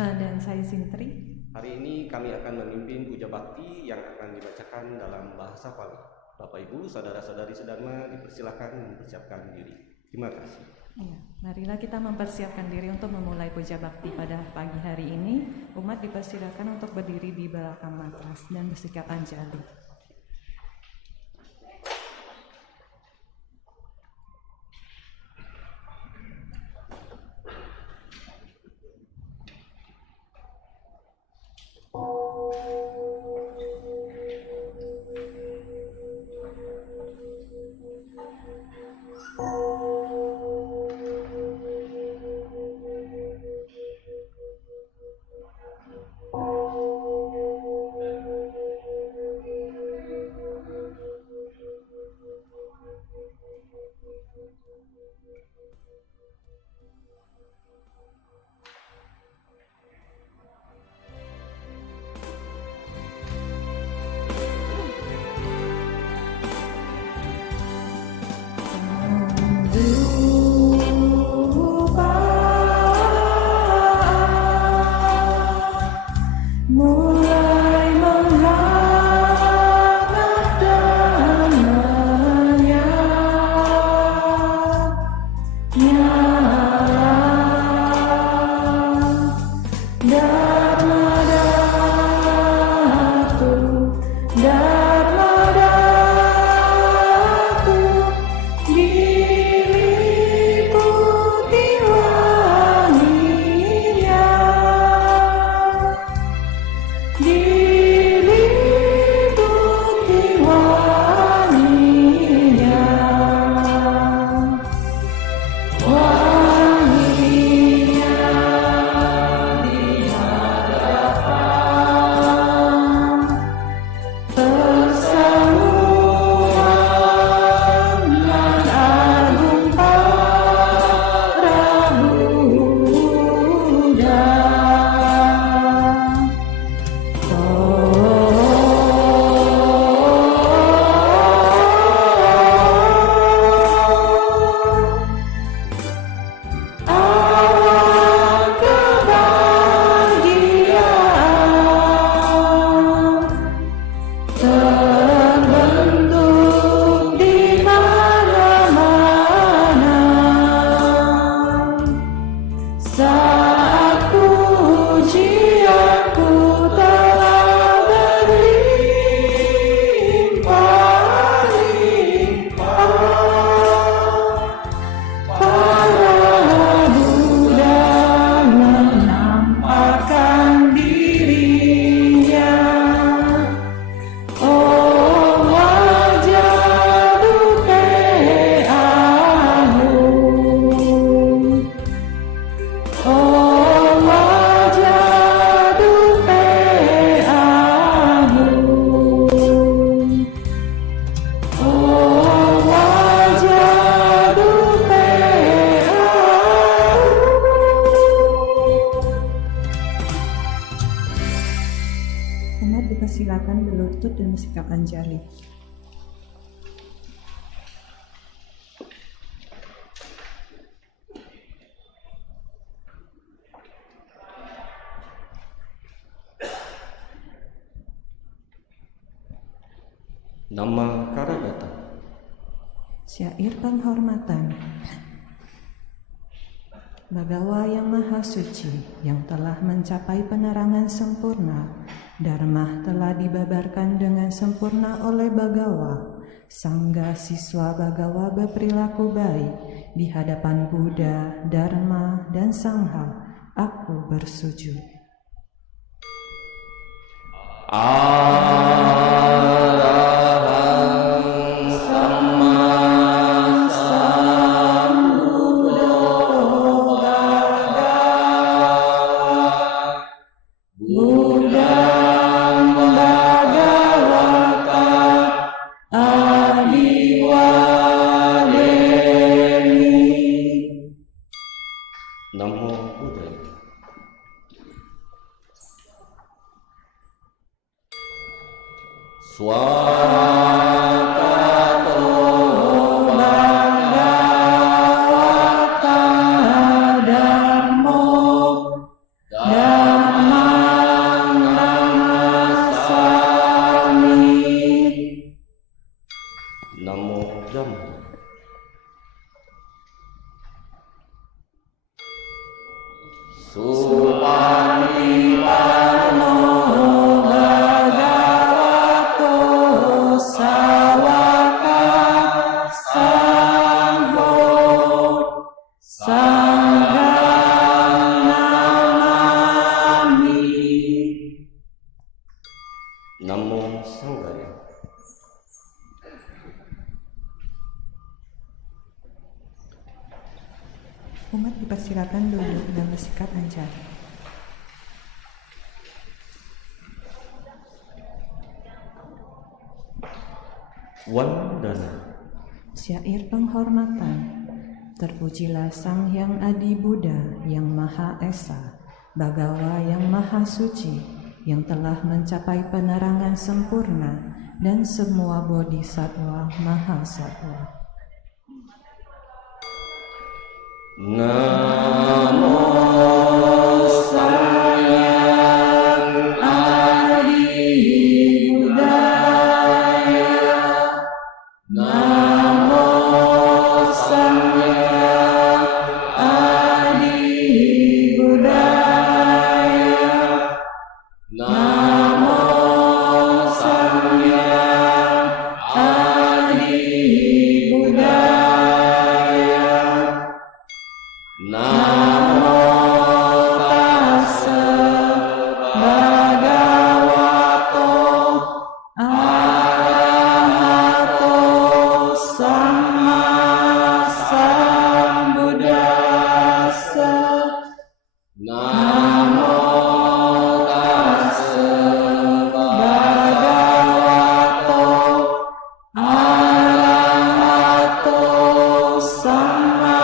Dan saya Sintri. Hari ini kami akan memimpin puja bakti yang akan dibacakan dalam bahasa Pali. Bapak Ibu, saudara-saudari sedharma dipersilakan mempersiapkan diri. Terima kasih. Ya, marilah kita mempersiapkan diri untuk memulai puja bakti pada pagi hari ini. Umat dipersilakan untuk berdiri di belakang matras dan bersikap anjali. Silakan berlutut dan bersikap anjali. Nama Karagata. Syair penghormatan. Bagawa yang maha suci, yang telah mencapai penerangan sempurna, Dharma telah dibabarkan dengan sempurna oleh Bagawa. Sangga siswa Bagawa berperilaku baik di hadapan Buddha, Dharma, dan Sangha. Aku bersujud. Suami Namo Buddhaya. Supatipano Bhagavato Sawaka Sangho Sangham Namami. Namo Sanghaya. Umat dipersilakan duduk dan bersikap lancar. Wandana. Syair penghormatan. Terpujilah Sang Hyang Adi Buddha yang Maha Esa, Bagawa yang Maha Suci, yang telah mencapai penerangan sempurna, dan semua bodhisatwa Mahasatwa. Namo Sang Hyang Adi Buddhaya. Namo Sang Hyang Adi Buddhaya. Namo Sang Hyang Adi Buddhaya. Namo tassa bhagavato arahato samma sambuddhassa. Namo tassa bhagavato arahato samma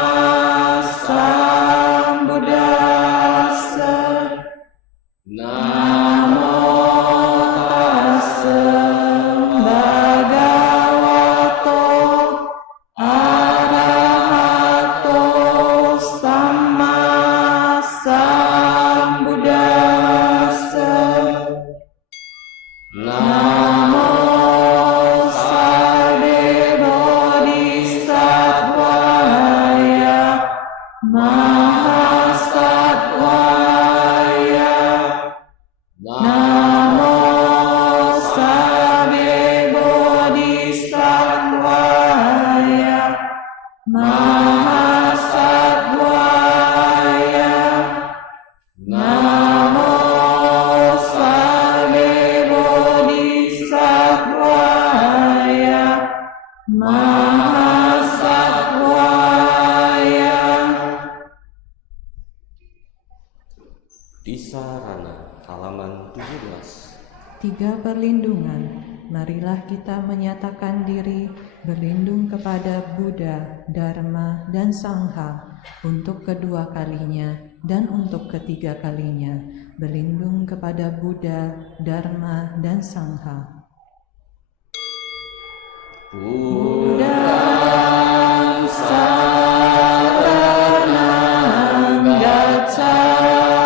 sambuddhassa. Namo tassa bhagavato arahato samma sambuddhassa. Namo Sabde Bodhisattvaya Mahasattvaya. Namo Sabde Bodhisattvaya Mahasattvaya. Namo Sabde Bodhisattvaya Mahasattvaya. Disarana, halaman 17. 3 perlindungan. Marilah kita menyatakan diri berlindung kepada Buddha, Dharma, dan Sangha untuk kedua kalinya dan untuk ketiga kalinya. Berlindung kepada Buddha, Dharma, dan Sangha. Buddhang saranang gacchami.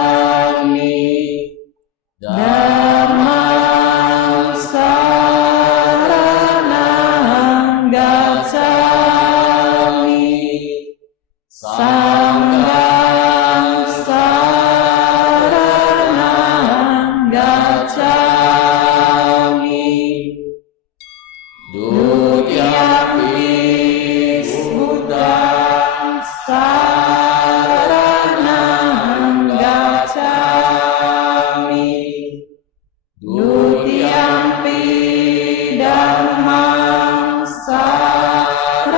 Dhammang saranang gacchami. Sanghang saranang gacchami. Dutiyampi Buddhang saranang gacchami. Dutiyampi Dhammang saranang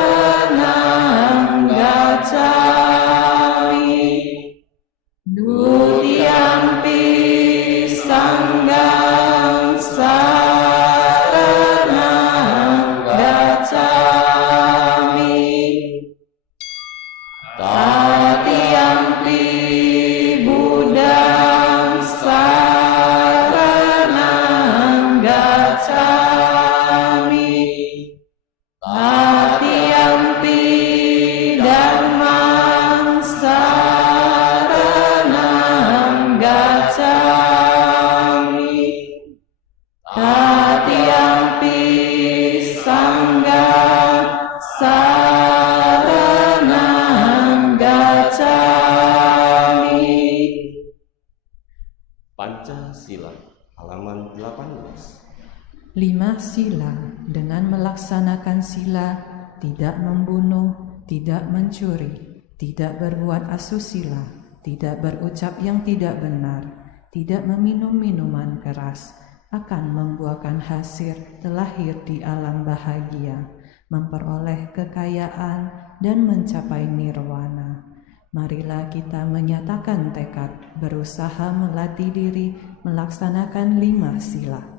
5 sila, dengan melaksanakan sila, tidak membunuh, tidak mencuri, tidak berbuat asusila, tidak berucap yang tidak benar, tidak meminum minuman keras, akan membuahkan hasil terlahir di alam bahagia, memperoleh kekayaan dan mencapai nirwana. Marilah kita menyatakan tekad, berusaha melatih diri melaksanakan 5 sila.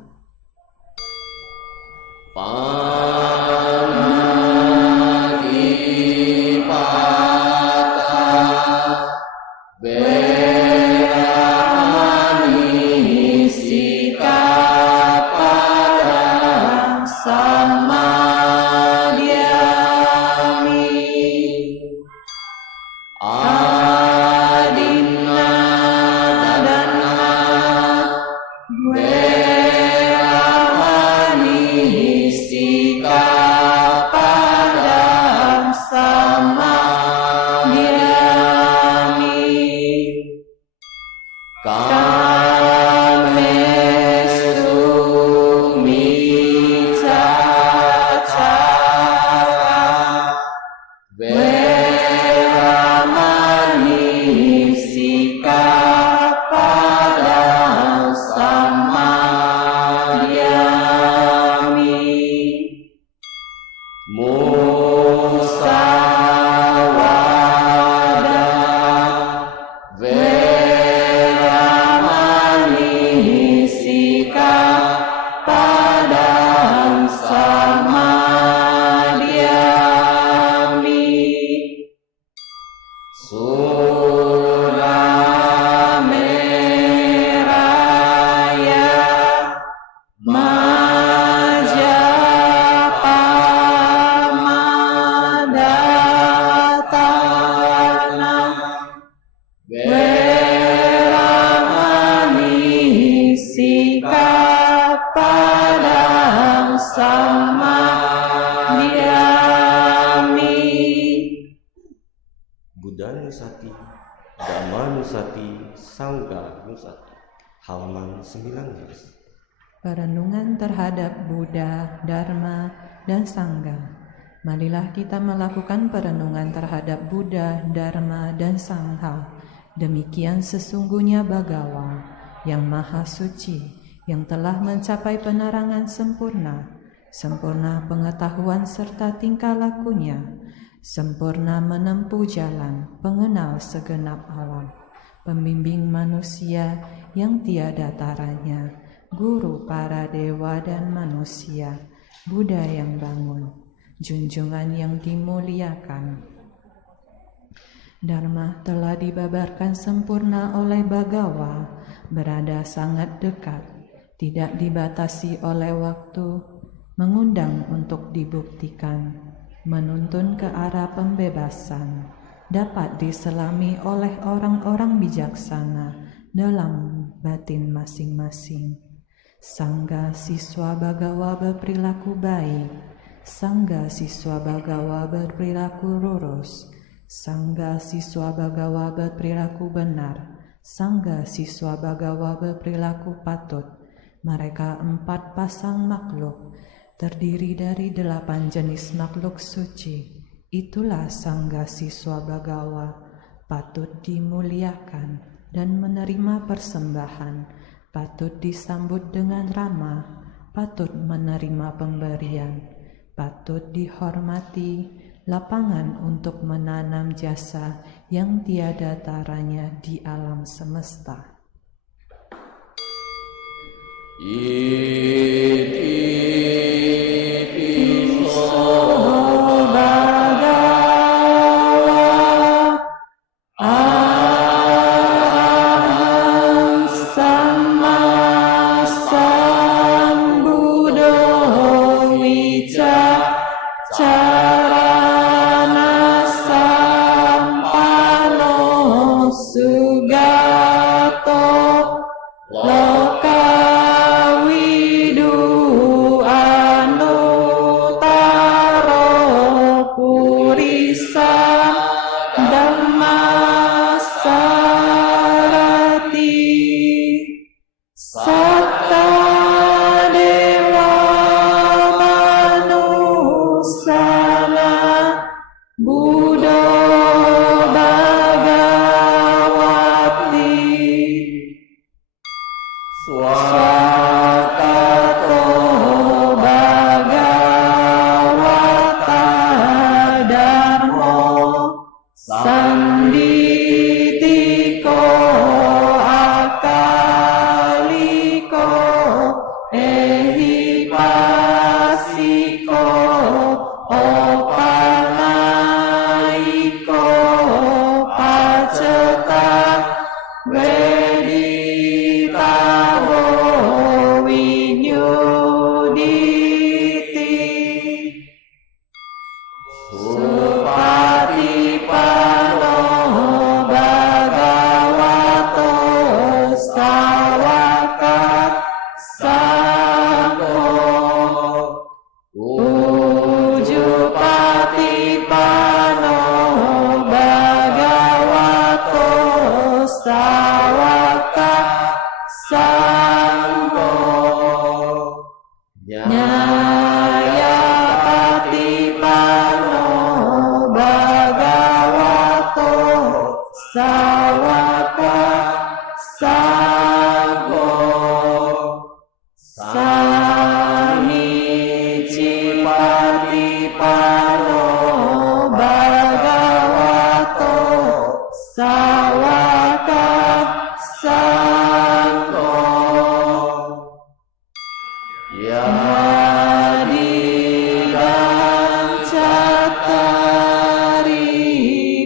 Buddha Nusati, Dhamma Nusati, Sangha Nusati. Halaman 19. Perenungan terhadap Buddha, Dharma, dan Sangha. Marilah kita melakukan perenungan terhadap Buddha, Dharma, dan Sangha. Demikian sesungguhnya Bagawa, yang maha suci, yang telah mencapai penerangan sempurna, sempurna pengetahuan serta tingkah lakunya, sempurna menempuh jalan, pengenal segenap alam, pembimbing manusia yang tiada taranya, guru para dewa dan manusia, Buddha yang bangun, junjungan yang dimuliakan. Dharma telah dibabarkan sempurna oleh Bagawa, berada sangat dekat, tidak dibatasi oleh waktu, mengundang untuk dibuktikan, menuntun ke arah pembebasan, dapat diselami oleh orang-orang bijaksana dalam batin masing-masing. Sangga siswa Bagawa berperilaku baik, Sangga siswa Bagawa berperilaku lurus, Sangga siswa Bagawa berperilaku benar, Sangga siswa Bagawa berperilaku patut. Mereka 4 pasang makhluk, terdiri dari 8 jenis makhluk suci. Itulah Sangga siswa Bagawa, patut dimuliakan dan menerima persembahan, patut disambut dengan ramah, patut menerima pemberian, patut dihormati, lapangan untuk menanam jasa yang tiada taranya di alam semesta. Satta Dewa Supatipano Bhagavato Sawaka Sangho. Ujupatipano Bhagavato Sawaka Sangho. Nyayapatipano Bhagavato Sawaka Sangho. Samicipatipano Bhagavato Sawaka Sangho. Yadidang Cattari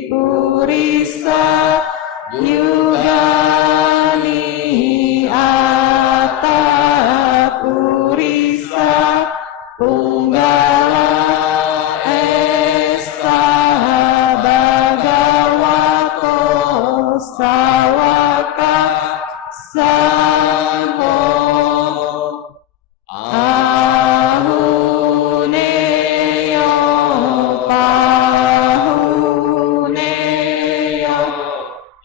Purisa Yugani Atta Purisa Punggala Esa Bhagavato Sawaka Sangho. Ahuneyo pahuneyo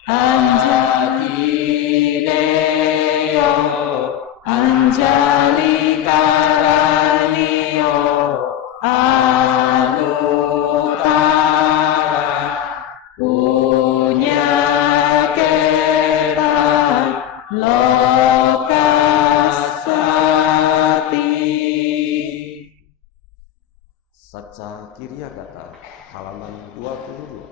anjalineyo anjalikaraniyo anutara punyaketan lokasati. Saca Kiryagata halaman 22.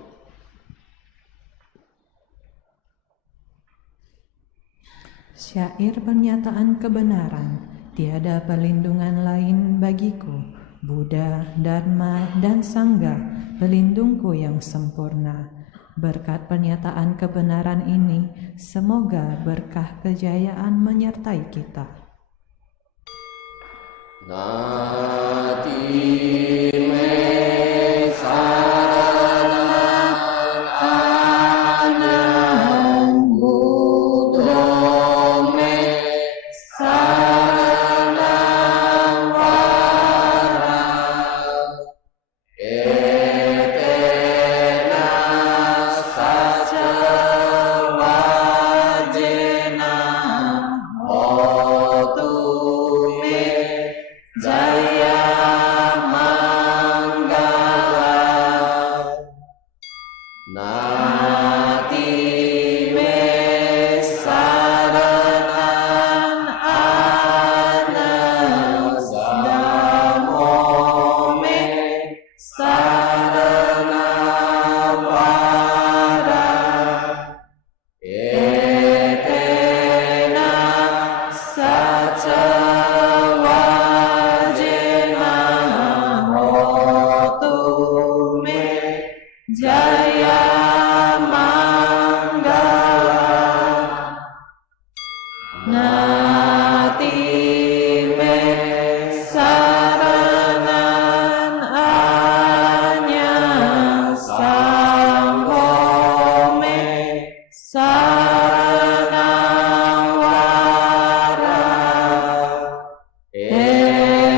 Syair pernyataan kebenaran. Tiada perlindungan lain bagiku, Buddha, Dharma, dan Sangha, pelindungku yang sempurna. Berkat pernyataan kebenaran ini, semoga berkah kejayaan menyertai kita. Nati me saranang anang Buddha me saranang warang etena saca wajena hotu me Jaya Manggala. Nati me saranan anas damo me sarana wara etena saca Jaya Manggala. Nati me saranan anya sangho me sarana wara etena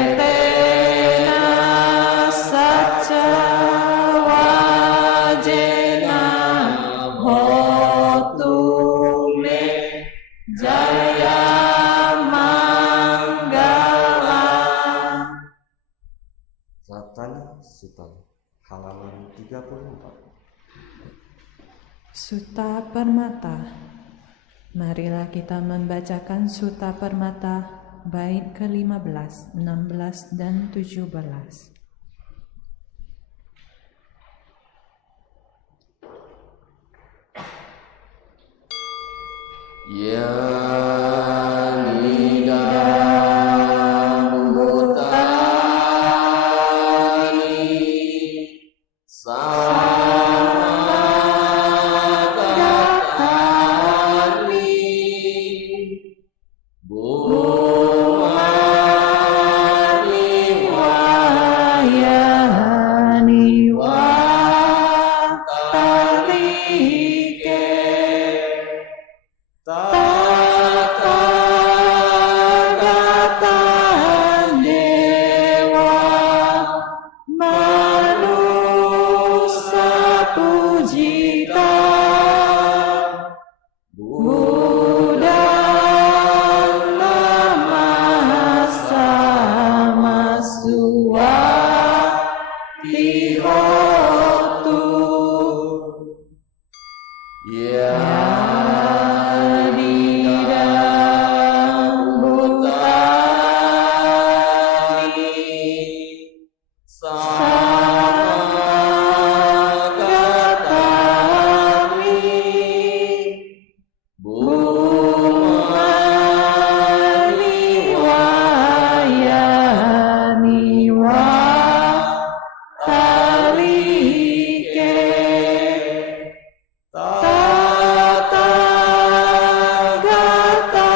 saca hotu me Jaya Manggala. Satana Sutta halaman 34. Sutta Permata. Marilah kita membacakan Sutta Permata bait ke-15, 16, dan 17. Yanidam Bhutani Samagatani Bhumani Wayani tihotu ya didang butani sagatami bumani wayani wa talike Tathagata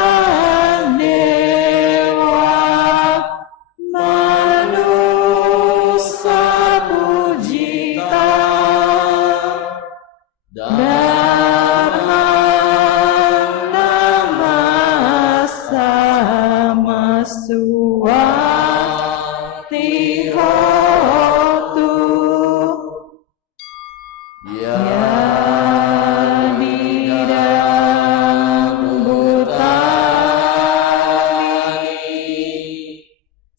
Dewa manusia pujita Dharma nama sama tihotu ya didang butani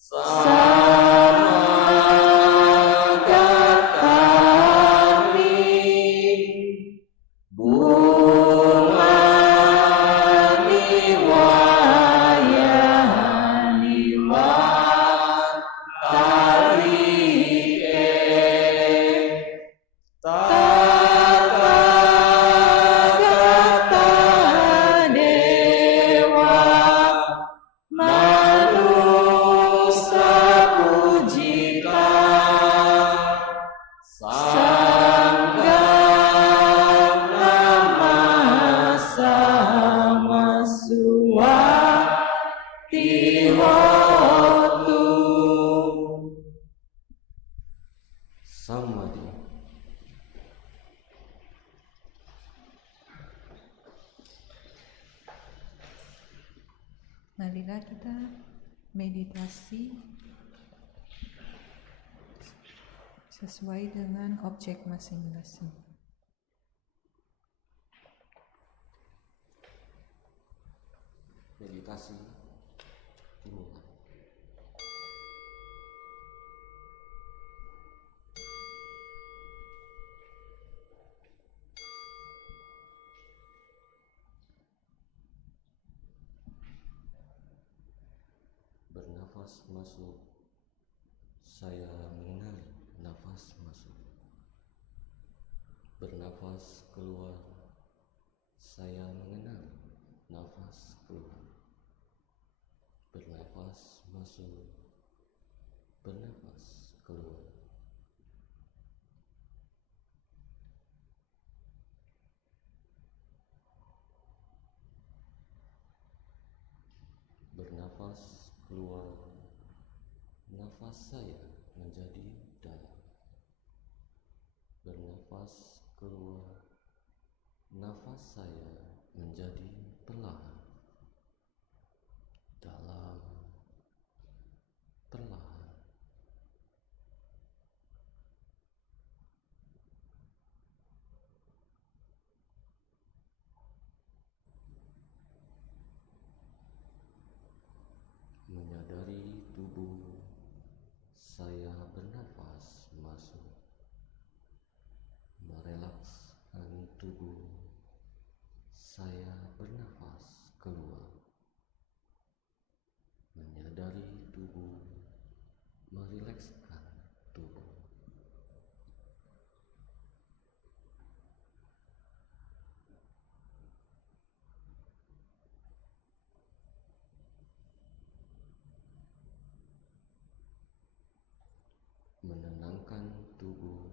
sagatami bumani wayani wa talike Tathagata Dewa manusia pujita Sangga nama sama tihotu Samadhi. Marilah kita meditasi sesuai dengan objek masing-masing. Meditasi dimulai. Bernafas masuk, saya mengenali nafas masuk. Bernafas keluar, saya mengenali nafas keluar. Bernafas masuk, bernafas keluar. Bernafas keluar, nafas saya menjadi dalam. Bernafas keluar, nafas saya menjadi perlahan. Dalam, perlahan. Menyadari tubuh saya bernafas masuk, merelakskan tubuh saya bernafas keluar. Menyadari tubuh, merilekskan tubuh. Menenangkan tubuh,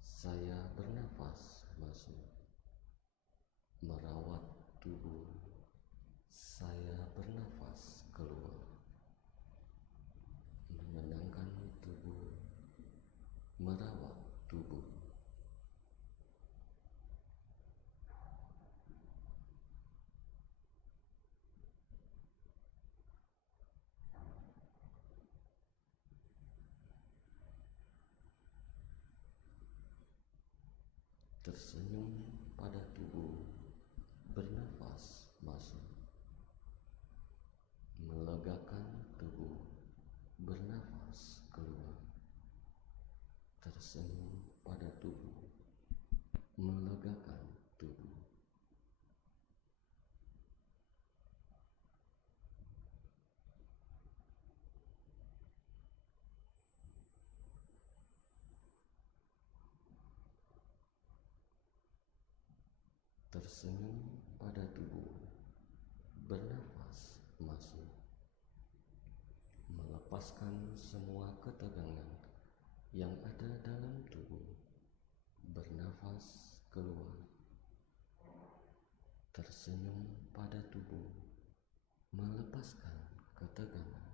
saya bernafas masuk, merawat tubuh, saya bernafas keluar. Menenangkan tubuh, merawat tubuh. Tersenyum pada tubuh, bernafas masuk, melegakan tubuh, bernafas keluar. tersenyum pada tubuh, melegakan tubuh. Tersenyum pada tubuh, bernafas masuk, melepaskan semua ketegangan yang ada dalam tubuh, bernafas keluar. Tersenyum pada tubuh, melepaskan ketegangan.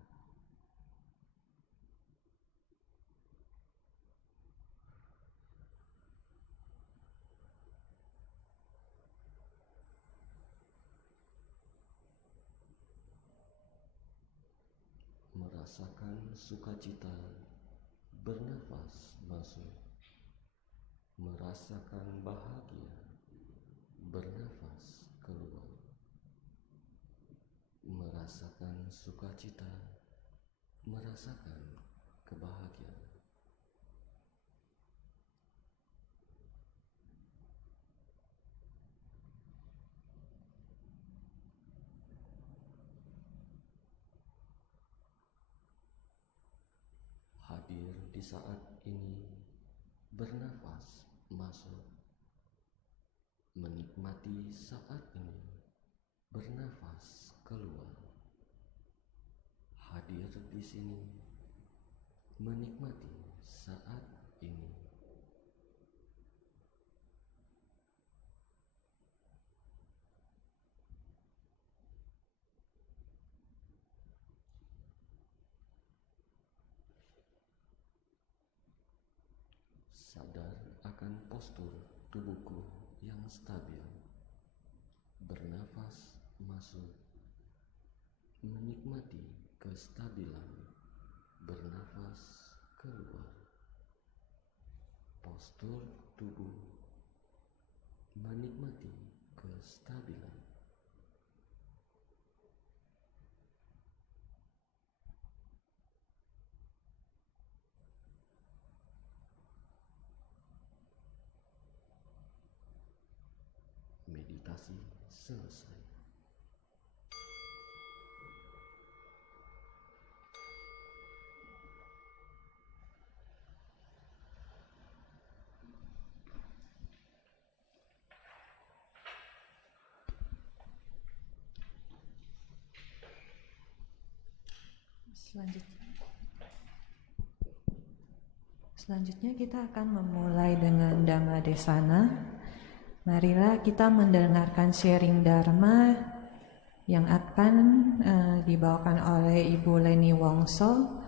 Merasakan sukacita, bernafas masuk. Merasakan bahagia, bernafas keluar. Merasakan sukacita, merasakan kebahagiaan. Hadir di saat ini, bernafas masuk, menikmati saat ini, bernafas keluar. Hadir di sini, menikmati saat ini. Sadar akan postur tubuhku yang stabil. Bernafas masuk, menikmati kestabilan. Bernafas keluar. Postur tubuh, menikmati kestabilan. Meditasi selesai. Selanjutnya kita akan memulai dengan Dhamma Desana. Marilah kita mendengarkan sharing Dharma yang akan dibawakan oleh Ibu Leni Wongso.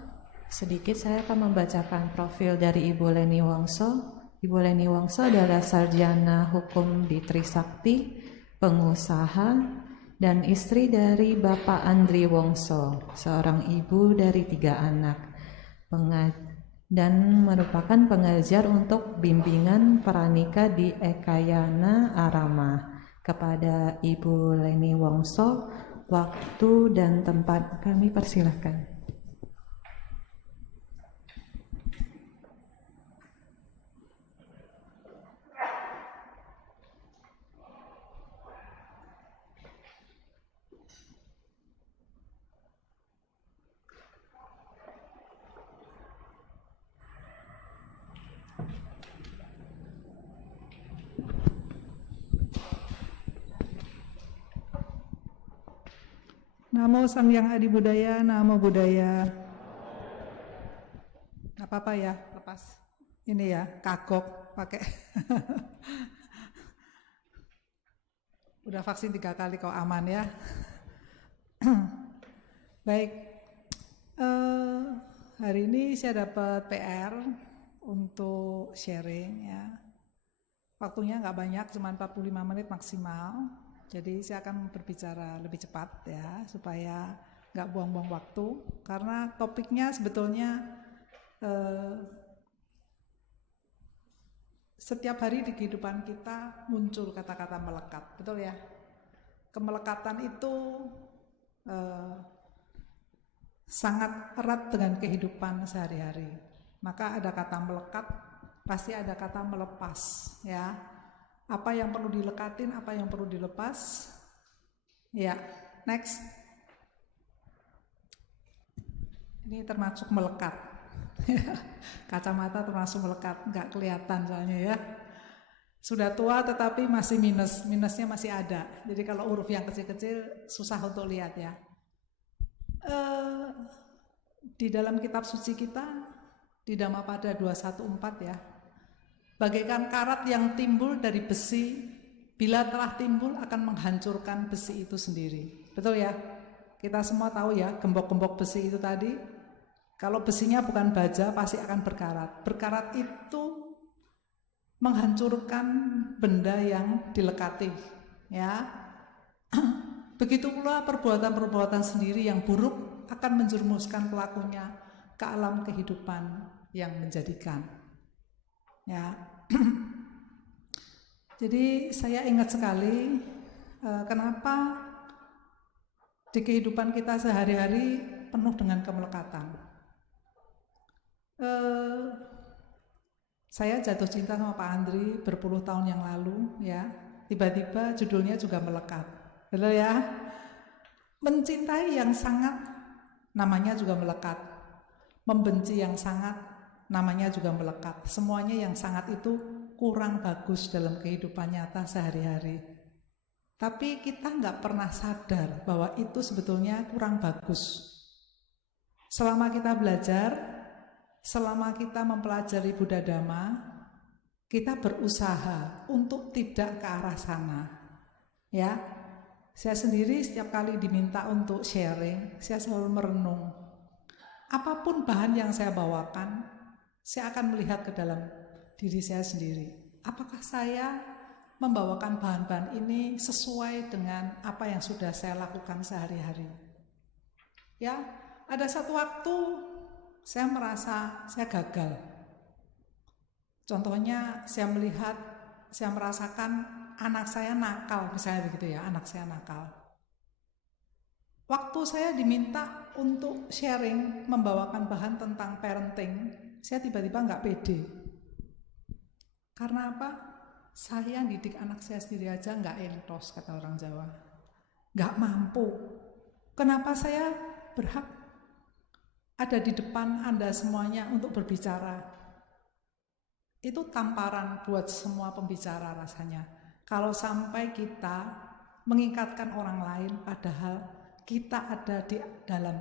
Sedikit saya akan membacakan profil dari Ibu Leni Wongso. Ibu Leni Wongso adalah sarjana hukum di Trisakti, pengusaha, dan istri dari Bapak Andri Wongso, seorang ibu dari 3 anak, dan merupakan pengajar untuk bimbingan pranika di Ekayana Arama. Kepada Ibu Leni Wongso, waktu dan tempat kami persilahkan. Namo Sang Hyang Adi Budaya, Namo Buddhaya. Gak apa-apa ya, lepas ini ya, kagok pakai. Udah vaksin 3 kali kok aman ya. Baik, hari ini saya dapat PR untuk sharing ya. Waktunya nggak banyak, cuma 45 menit maksimal. Jadi saya akan berbicara lebih cepat ya, supaya nggak buang-buang waktu. Karena topiknya sebetulnya setiap hari di kehidupan kita muncul kata-kata melekat, betul ya? Kemelekatan itu sangat erat dengan kehidupan sehari-hari. Maka ada kata melekat pasti ada kata melepas, ya. Apa yang perlu dilekatin, apa yang perlu dilepas. Ya, next. Ini termasuk melekat. Kacamata termasuk melekat, nggak kelihatan soalnya ya. Sudah tua tetapi masih minusnya masih ada. Jadi kalau huruf yang kecil-kecil susah untuk lihat ya. Di dalam kitab suci kita, di Dhammapada 214 ya, bagaikan karat yang timbul dari besi, bila telah timbul akan menghancurkan besi itu sendiri. Betul ya? Kita semua tahu ya, gembok-gembok besi itu tadi, kalau besinya bukan baja pasti akan berkarat. Berkarat itu menghancurkan benda yang dilekati, ya. Begitu pula perbuatan-perbuatan sendiri yang buruk akan menjerumuskan pelakunya ke alam kehidupan yang menjadikan, ya. Jadi saya ingat sekali kenapa di kehidupan kita sehari-hari penuh dengan kemelekatan. Saya jatuh cinta sama Pak Andri berpuluh tahun yang lalu, ya. Tiba-tiba judulnya juga melekat, betul ya? Mencintai yang sangat, namanya juga melekat. Membenci yang sangat, namanya juga melekat. Semuanya yang sangat itu kurang bagus dalam kehidupan nyata sehari-hari. Tapi kita nggak pernah sadar bahwa itu sebetulnya kurang bagus. Selama kita belajar, selama kita mempelajari Buddha Dhamma, kita berusaha untuk tidak ke arah sana. Ya, saya sendiri setiap kali diminta untuk sharing, saya selalu merenung. Apapun bahan yang saya bawakan, saya akan melihat ke dalam diri saya sendiri. Apakah saya membawakan bahan-bahan ini sesuai dengan apa yang sudah saya lakukan sehari-hari? Ya, ada satu waktu saya merasa saya gagal. Contohnya saya merasakan anak saya nakal, misalnya begitu ya, anak saya nakal. Waktu saya diminta untuk sharing, membawakan bahan tentang parenting, saya tiba-tiba nggak pede. Karena apa? Saya didik anak saya sendiri aja nggak entos, kata orang Jawa. Nggak mampu. Kenapa saya berhak ada di depan Anda semuanya untuk berbicara? Itu tamparan buat semua pembicara rasanya. Kalau sampai kita mengikatkan orang lain padahal kita ada di dalam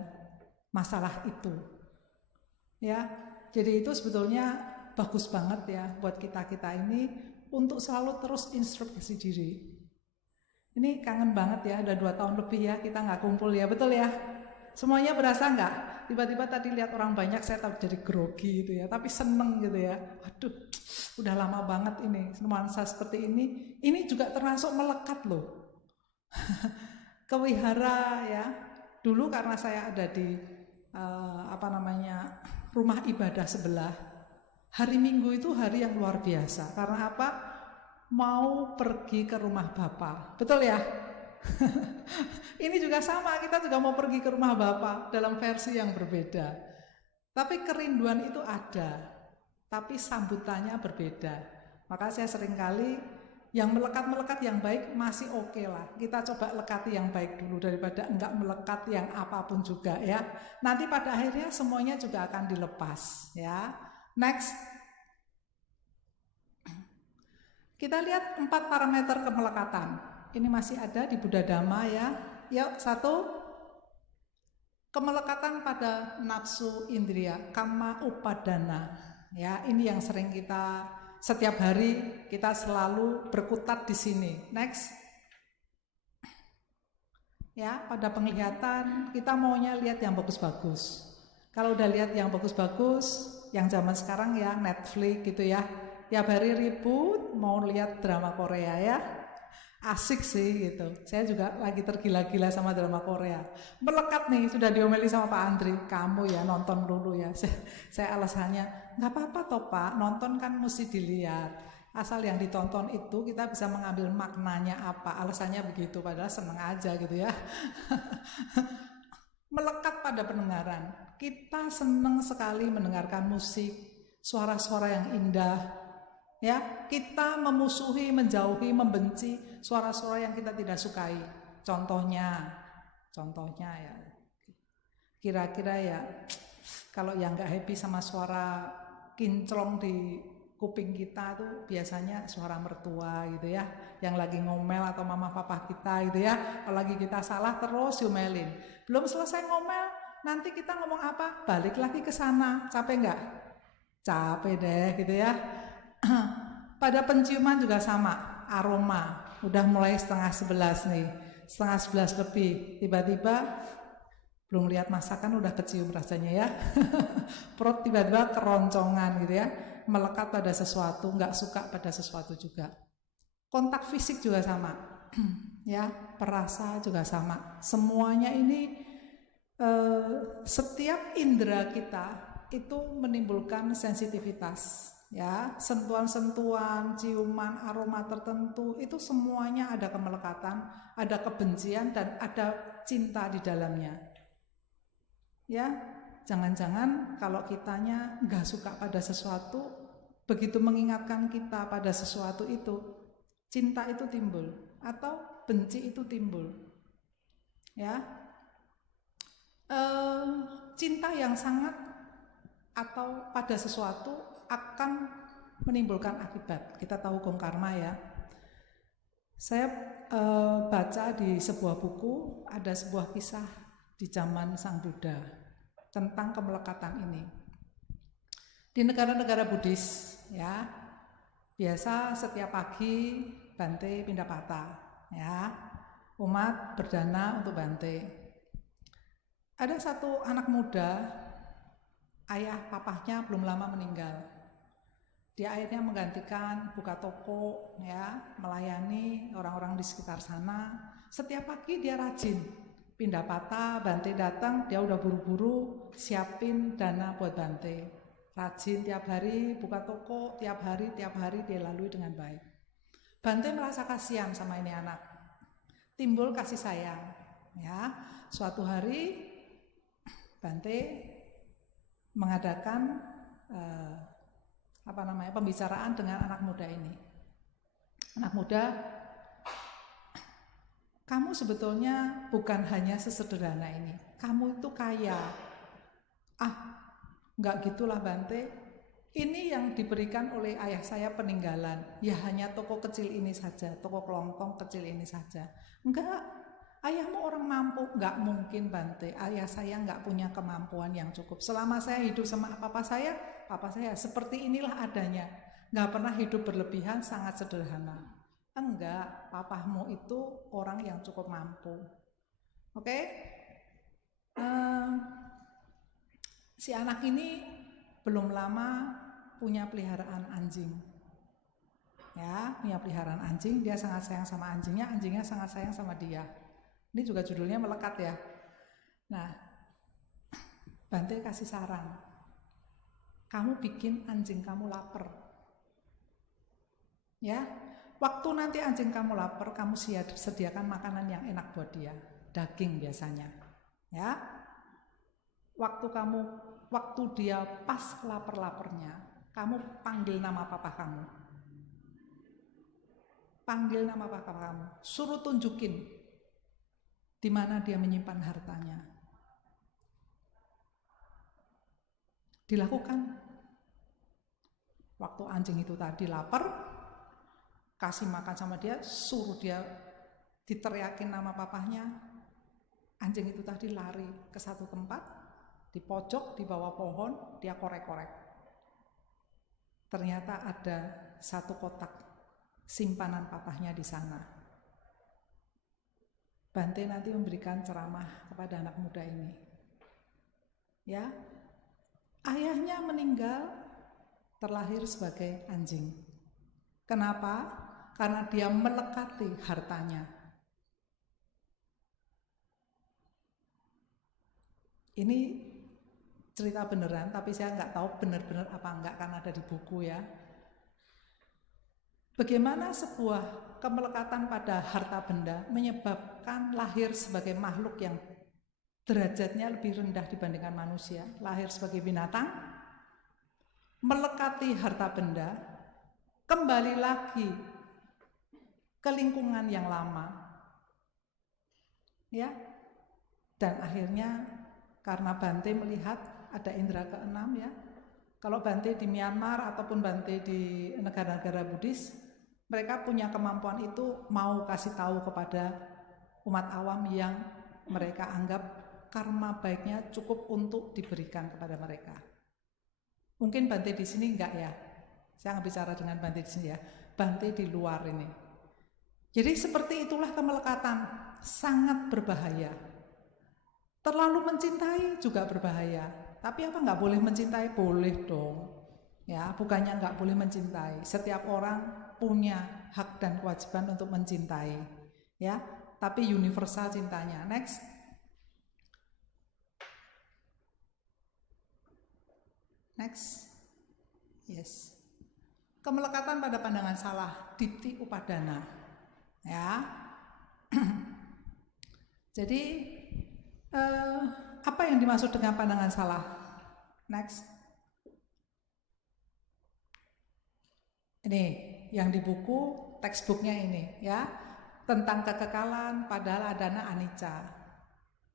masalah itu. Ya, jadi itu sebetulnya bagus banget ya buat kita-kita ini untuk selalu terus introspeksi diri. Ini kangen banget ya, udah 2 tahun lebih ya kita nggak kumpul ya, betul ya? Semuanya berasa nggak? Tiba-tiba tadi lihat orang banyak saya jadi grogi gitu ya, tapi seneng gitu ya. Waduh, udah lama banget ini nuansa seperti ini. Ini juga termasuk melekat loh. Kewihara ya. Dulu karena saya ada di rumah ibadah sebelah. Hari Minggu itu hari yang luar biasa. Karena apa? Mau pergi ke rumah Bapa. Betul ya? Ini juga sama, kita juga mau pergi ke rumah Bapa dalam versi yang berbeda. Tapi kerinduan itu ada, tapi sambutannya berbeda. Maka saya seringkali yang melekat-melekat yang baik masih oke lah. Kita coba lekati yang baik dulu daripada enggak melekat yang apapun juga ya. Nanti pada akhirnya semuanya juga akan dilepas ya. Next. Kita lihat 4 parameter kemelekatan. Ini masih ada di Buddha Dhamma ya. Yuk, 1. Kemelekatan pada nafsu indriya, kama upadana. Ya, ini yang sering kita setiap hari kita selalu berkutat di sini. Next. Ya, pada penglihatan kita maunya lihat yang bagus-bagus. Kalau udah lihat yang bagus-bagus, yang zaman sekarang ya Netflix gitu ya. Tiap hari ribut mau lihat drama Korea ya. Asik sih gitu. Saya juga lagi tergila-gila sama drama Korea. Melekat nih, sudah diomeli sama Pak Andri. Kamu ya nonton dulu ya. Saya alasannya, nggak apa-apa toh Pak, nonton kan mesti dilihat. Asal yang ditonton itu kita bisa mengambil maknanya apa. Alasannya begitu, padahal seneng aja gitu ya. Melekat pada pendengaran. Kita seneng sekali mendengarkan musik. suara-suara yang indah. Ya, kita memusuhi, menjauhi, membenci suara-suara yang kita tidak sukai. Contohnya ya, kira-kira ya, kalau yang nggak happy sama suara kinclong di kuping kita tuh biasanya suara mertua gitu ya, yang lagi ngomel atau mama papa kita gitu ya. Kalau lagi kita salah terus diomelin, belum selesai ngomel, nanti kita ngomong apa? Balik lagi ke sana, capek nggak? Capek deh gitu ya. Pada penciuman juga sama, aroma. Udah mulai 10:30 nih, 10:30 lebih, tiba-tiba belum lihat masakan udah kecium rasanya ya. Perut tiba-tiba keroncongan gitu ya, melekat pada sesuatu, nggak suka pada sesuatu juga. Kontak fisik juga sama, ya, perasa juga sama. Semuanya ini setiap indera kita itu menimbulkan sensitivitas. Ya, sentuhan-sentuhan, ciuman, aroma tertentu itu semuanya ada kemelekatan, ada kebencian dan ada cinta di dalamnya. Ya, jangan-jangan kalau kitanya nggak suka pada sesuatu, begitu mengingatkan kita pada sesuatu itu, cinta itu timbul atau benci itu timbul. Ya, cinta yang sangat atau pada sesuatu akan menimbulkan akibat. Kita tahu hukum karma ya. Saya baca di sebuah buku, ada sebuah kisah di zaman Sang Buddha tentang kemelekatan ini. Di negara-negara Buddhis ya, biasa setiap pagi Bante pindah patah ya. Umat berdana untuk Bante. Ada satu anak muda, ayah papahnya belum lama meninggal. Dia akhirnya menggantikan buka toko ya, melayani orang-orang di sekitar sana. Setiap pagi dia rajin pindah patah, Bante datang, dia udah buru-buru siapin dana buat Bante. Rajin tiap hari buka toko, tiap hari dia lalui dengan baik. Bante merasa kasihan sama ini anak. Timbul kasih sayang ya. Suatu hari Bante mengadakan pembicaraan dengan anak muda ini. Anak muda, kamu sebetulnya bukan hanya sesederhana ini. Kamu itu kaya. Enggak gitulah Bante. Ini yang diberikan oleh ayah saya peninggalan. Ya hanya toko kecil ini saja, toko kelontong kecil ini saja. Enggak. Ayahmu orang mampu, enggak mungkin Bante. Ayah saya enggak punya kemampuan yang cukup. Selama saya hidup sama papa saya seperti inilah adanya. Enggak pernah hidup berlebihan, sangat sederhana. Enggak, papamu itu orang yang cukup mampu. Oke? Si anak ini belum lama punya peliharaan anjing. Ya, punya peliharaan anjing, dia sangat sayang sama anjingnya sangat sayang sama dia. Ini juga judulnya melekat ya. Nah, Bante kasih saran. Kamu bikin anjing kamu lapar. Ya, waktu nanti anjing kamu lapar, kamu sediakan makanan yang enak buat dia. Daging biasanya. Ya. Waktu dia pas lapar-laparnya, kamu panggil nama papa kamu. Panggil nama papa kamu. Suruh tunjukin di mana dia menyimpan hartanya. Dilakukan. Waktu anjing itu tadi lapar, kasih makan sama dia, suruh dia diteriakin nama papahnya. Anjing itu tadi lari ke satu tempat, di pojok, di bawah pohon, dia korek-korek. Ternyata ada satu kotak simpanan papahnya di sana. Bante nanti memberikan ceramah kepada anak muda ini. Ya, ayahnya meninggal terlahir sebagai anjing. Kenapa? Karena dia melekati hartanya. Ini cerita beneran, tapi saya nggak tahu benar-benar apa enggak karena ada di buku ya. Bagaimana sebuah kemelekatan pada harta benda menyebabkan lahir sebagai makhluk yang derajatnya lebih rendah dibandingkan manusia, lahir sebagai binatang, melekati harta benda, kembali lagi ke lingkungan yang lama. Ya. Dan akhirnya karena Bante melihat ada indera keenam ya. Kalau Bante di Myanmar ataupun Bante di negara-negara Buddhis, mereka punya kemampuan itu mau kasih tahu kepada umat awam yang mereka anggap karma baiknya cukup untuk diberikan kepada mereka. Mungkin Bante di sini enggak ya. Saya nggak bicara dengan Bante di sini ya. Bante di luar ini. Jadi seperti itulah kemelekatan, sangat berbahaya. Terlalu mencintai juga berbahaya. Tapi apa nggak boleh mencintai? Boleh dong. Ya, bukannya nggak boleh mencintai. Setiap orang punya hak dan kewajiban untuk mencintai. Ya, tapi universal cintanya. Next. Next. Yes. Kemelekatan pada pandangan salah, ditthi upadana. Ya. Jadi apa yang dimaksud dengan pandangan salah? Next. Ini yang di buku textbooknya ini ya, tentang kekekalan padahal adanya anicca.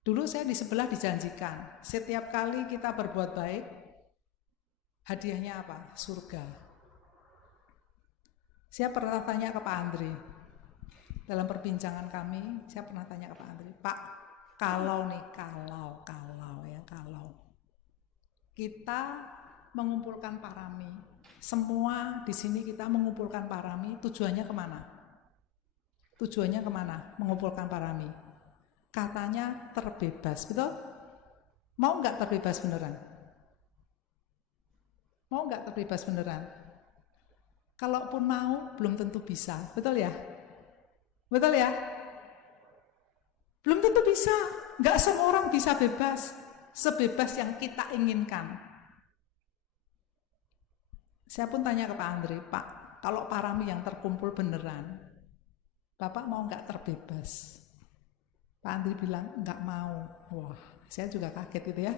Dulu saya di sebelah dijanjikan setiap kali kita berbuat baik hadiahnya apa? Surga. Saya pernah tanya ke Pak Andri dalam perbincangan kami, saya pernah tanya ke Pak Andri, Pak, kalau kita mengumpulkan parami, semua di sini kita mengumpulkan parami, tujuannya kemana? Tujuannya kemana? Mengumpulkan parami. Katanya terbebas, betul? Mau nggak terbebas beneran? Mau nggak terbebas beneran? Kalaupun mau, belum tentu bisa, betul ya? Betul ya? Belum tentu bisa, nggak semua orang bisa bebas, sebebas yang kita inginkan. Saya pun tanya ke Pak Andri, Pak, kalau parami yang terkumpul beneran, Bapak mau nggak terbebas? Pak Andri bilang, nggak mau. Wah, saya juga kaget gitu ya.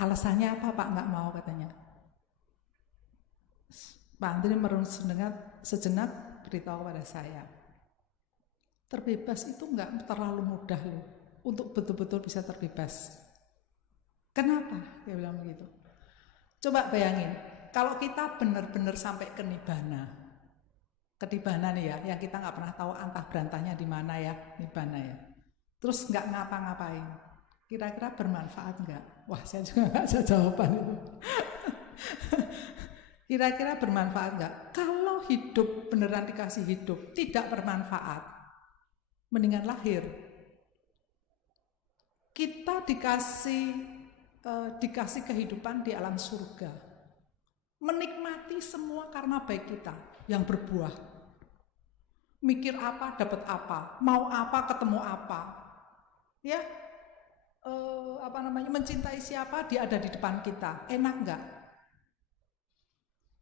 Alasannya apa Pak nggak mau katanya? Pak Andri merunut sejenak beritahu kepada saya, terbebas itu nggak terlalu mudah loh, untuk betul-betul bisa terbebas. Kenapa? Dia bilang begitu. Coba bayangin, kalau kita benar-benar sampai ke nibbana, nih ya, yang kita nggak pernah tahu antah berantahnya di mana ya, nibbana ya. Terus nggak ngapa-ngapain, kira-kira bermanfaat nggak? Wah, saya juga nggak bisa jawaban itu. Kira-kira bermanfaat nggak? Kalau hidup beneran dikasih hidup tidak bermanfaat, mendingan lahir. Kita dikasih kehidupan di alam surga, menikmati semua karma baik kita yang berbuah. Mikir apa dapat apa, mau apa ketemu apa, ya, mencintai siapa dia ada di depan kita, enak nggak?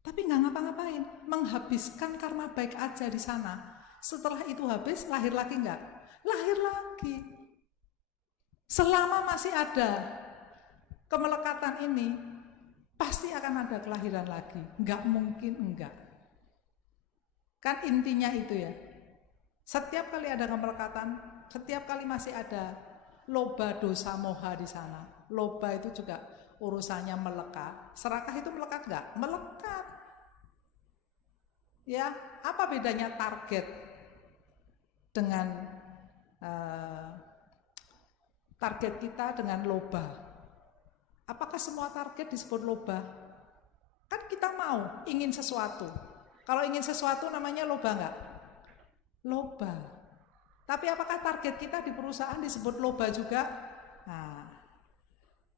Tapi nggak ngapa-ngapain, menghabiskan karma baik aja di sana. Setelah itu habis, lahir lagi nggak? Lahir lagi. Selama masih ada kemelekatan ini, pasti akan ada kelahiran lagi. Nggak mungkin enggak. Kan intinya itu ya. Setiap kali ada kemelekatan, setiap kali masih ada loba dosa moha di sana. Loba itu juga urusannya melekat. Serakah itu melekat nggak? Melekat. Ya, apa bedanya target dengan target kita dengan loba? Apakah semua target disebut loba? Kan kita mau, ingin sesuatu. Kalau ingin sesuatu namanya loba nggak? Loba. Tapi apakah target kita di perusahaan disebut loba juga? Nah,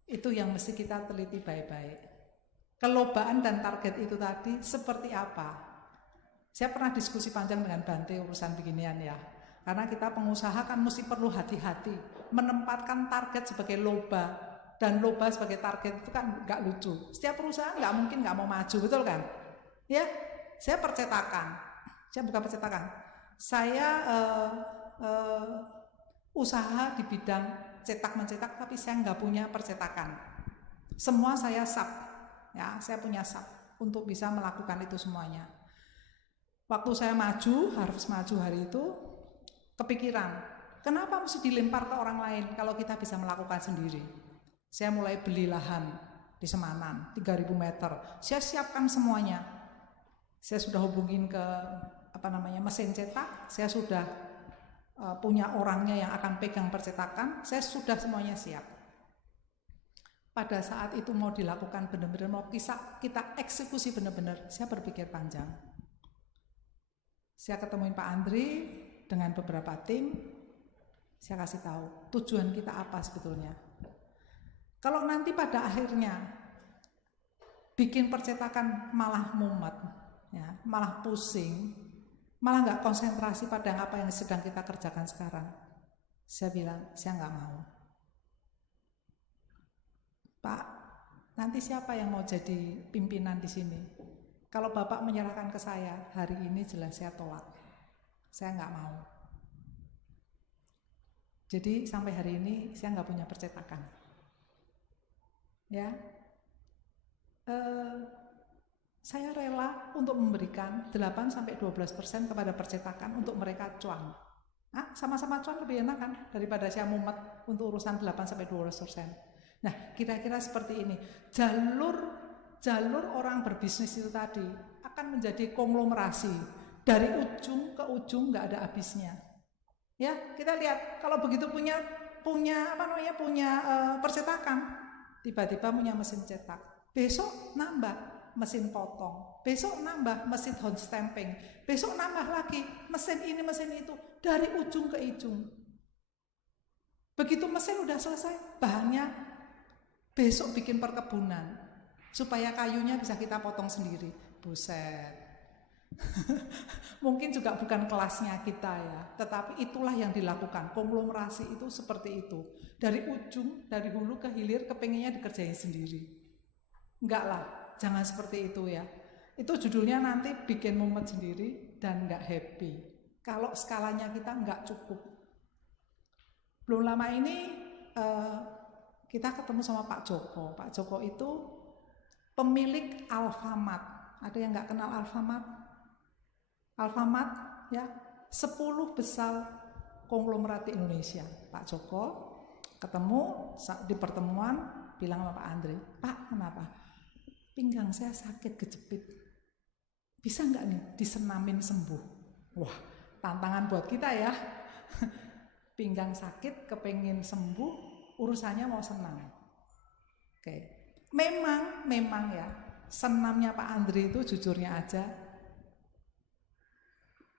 itu yang mesti kita teliti baik-baik. Kelobaan dan target itu tadi seperti apa? Saya pernah diskusi panjang dengan Bante urusan beginian ya. Karena kita pengusaha kan mesti perlu hati-hati. Menempatkan target sebagai loba dan loba sebagai target itu kan nggak lucu. Setiap perusahaan nggak mungkin nggak mau maju, betul kan? Ya, saya percetakan. Saya bukan percetakan. Saya usaha di bidang cetak mencetak, tapi saya nggak punya percetakan. Semua saya sub, ya, saya punya sub untuk bisa melakukan itu semuanya. Waktu saya maju, harus maju hari itu, kepikiran, kenapa mesti dilempar ke orang lain kalau kita bisa melakukan sendiri? Saya mulai beli lahan di Semanan, 3.000 meter. Saya siapkan semuanya. Saya sudah hubungin ke mesin cetak, saya sudah punya orangnya yang akan pegang percetakan, saya sudah semuanya siap. Pada saat itu mau dilakukan benar-benar, mau kita eksekusi benar-benar, saya berpikir panjang. Saya ketemuin Pak Andri dengan beberapa tim, saya kasih tahu tujuan kita apa sebetulnya. Kalau nanti pada akhirnya bikin percetakan malah mumet, ya, malah pusing, malah nggak konsentrasi pada apa yang sedang kita kerjakan sekarang, saya bilang saya nggak mau. Pak, nanti siapa yang mau jadi pimpinan di sini? Kalau Bapak menyerahkan ke saya, hari ini jelas saya tolak. Saya nggak mau. Jadi sampai hari ini saya nggak punya percetakan. Ya, saya rela untuk memberikan 8-12% kepada percetakan untuk mereka cuan. Sama-sama cuan lebih enak kan daripada saya mumet untuk urusan 8-12%. Nah, kira-kira seperti ini. Jalur orang berbisnis itu tadi akan menjadi konglomerasi dari ujung ke ujung, nggak ada habisnya. Ya, kita lihat kalau begitu punya percetakan, tiba-tiba punya mesin cetak, besok nambah mesin potong, besok nambah mesin hot stamping, besok nambah lagi mesin ini mesin itu dari ujung ke ujung. Begitu mesin udah selesai, bahannya besok bikin perkebunan supaya kayunya bisa kita potong sendiri. Buset. Mungkin juga bukan kelasnya kita ya, tetapi itulah yang dilakukan. Konglomerasi itu seperti itu. Dari ujung, dari hulu ke hilir, kepengennya dikerjain sendiri. Enggak lah, jangan seperti itu ya. Itu judulnya nanti bikin mumet sendiri dan enggak happy. Kalau skalanya kita enggak cukup. Belum lama ini kita ketemu sama Pak Joko. Pak Joko itu pemilik Alfamart. Ada yang nggak kenal Alfamart? Alfamart ya, 10 besar konglomerat di Indonesia. Pak Joko ketemu di pertemuan, bilang sama Pak Andri, Pak kenapa? Pinggang saya sakit kejepit. Bisa nggak nih disenamin sembuh? Wah, tantangan buat kita ya. Pinggang sakit, kepengin sembuh, urusannya mau senam. Oke. Memang ya, senamnya Pak Andri itu jujurnya aja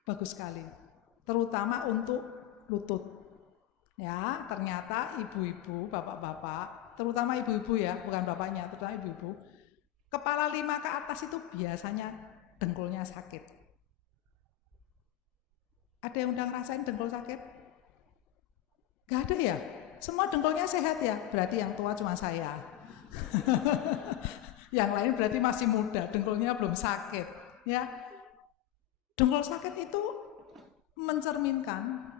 bagus sekali. Terutama untuk lutut. Ya, ternyata ibu-ibu, bapak-bapak, terutama ibu-ibu ya, bukan bapaknya, terutama ibu-ibu, kepala 5 ke atas itu biasanya dengkulnya sakit. Ada yang udah ngerasain dengkul sakit? Gak ada ya? Semua dengkulnya sehat ya? Berarti yang tua cuma saya. Yang lain berarti masih muda, dengkulnya belum sakit. Ya, dengkul sakit itu mencerminkan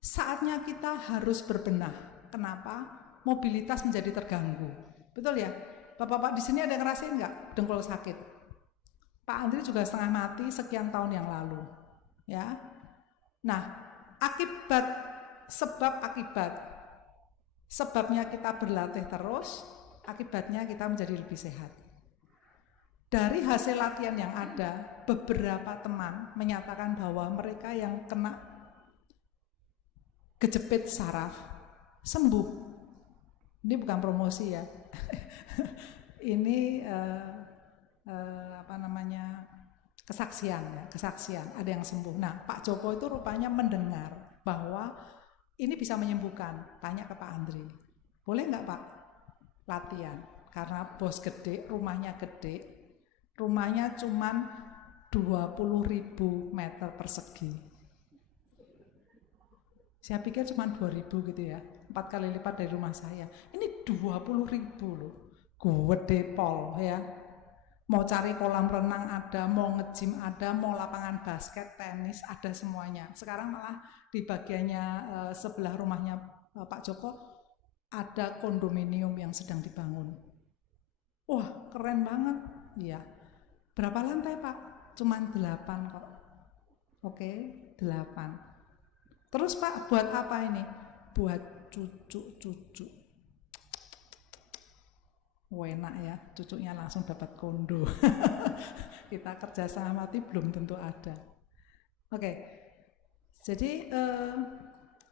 saatnya kita harus berbenah. Kenapa? Mobilitas menjadi terganggu. Betul ya? Bapak-bapak di sini ada yang ngerasain nggak dengkul sakit? Pak Andri juga setengah mati sekian tahun yang lalu. Ya. Nah, sebabnya kita berlatih terus, akibatnya kita menjadi lebih sehat. Dari hasil latihan yang ada, beberapa teman menyatakan bahwa mereka yang kena kejepit saraf sembuh. Ini bukan promosi ya. Ini kesaksian, ada yang sembuh. Nah, Pak Joko itu rupanya mendengar bahwa ini bisa menyembuhkan. Tanya ke Pak Andri, boleh nggak Pak latihan? Karena bos gede, rumahnya cuman 20.000 meter persegi. Saya pikir cuman 2.000 gitu ya, 4 kali lipat dari rumah saya. Ini 20.000 loh, gede pol ya. Mau cari kolam renang ada, mau nge-gym ada, mau lapangan basket, tenis ada semuanya. Sekarang malah di bagiannya sebelah rumahnya Pak Joko ada kondominium yang sedang dibangun. Wah, keren banget. Iya. Berapa lantai Pak? Cuman 8 kok. Oke, 8. Terus Pak, buat apa ini? Buat cucu-cucu. Enak ya, cucunya langsung dapat kondo. Kita kerja setengah mati belum tentu ada. Oke, jadi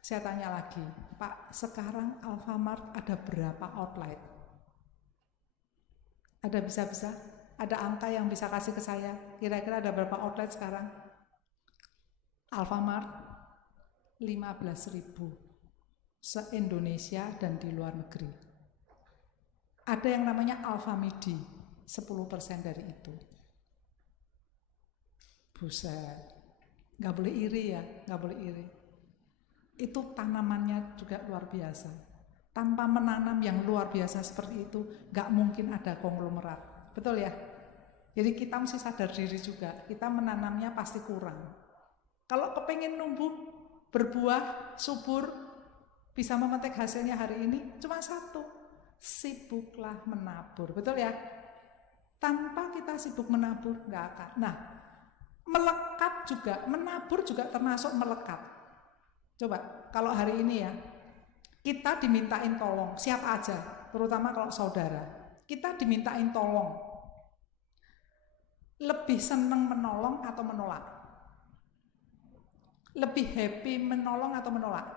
saya tanya lagi, Pak, sekarang Alfamart ada berapa outlet? Ada bisa-bisa? Ada angka yang bisa kasih ke saya? Kira-kira ada berapa outlet sekarang? Alfamart 15.000 se-Indonesia dan di luar negeri. Ada yang namanya Alfamidi, 10% dari itu. Buset, gak boleh iri ya, gak boleh iri. Itu tanamannya juga luar biasa. Tanpa menanam yang luar biasa seperti itu, gak mungkin ada konglomerat. Betul ya? Jadi kita mesti sadar diri juga, kita menanamnya pasti kurang. Kalau kepengen numbuh, berbuah, subur, bisa memetik hasilnya hari ini, cuma satu, sibuklah menabur. Betul ya? Tanpa kita sibuk menabur, gak akan. Nah, melekat juga, menabur juga termasuk melekat. Coba, kalau hari ini ya, kita dimintain tolong, siap aja, terutama kalau saudara. Kita dimintain tolong. Lebih senang menolong atau menolak? Lebih happy menolong atau menolak?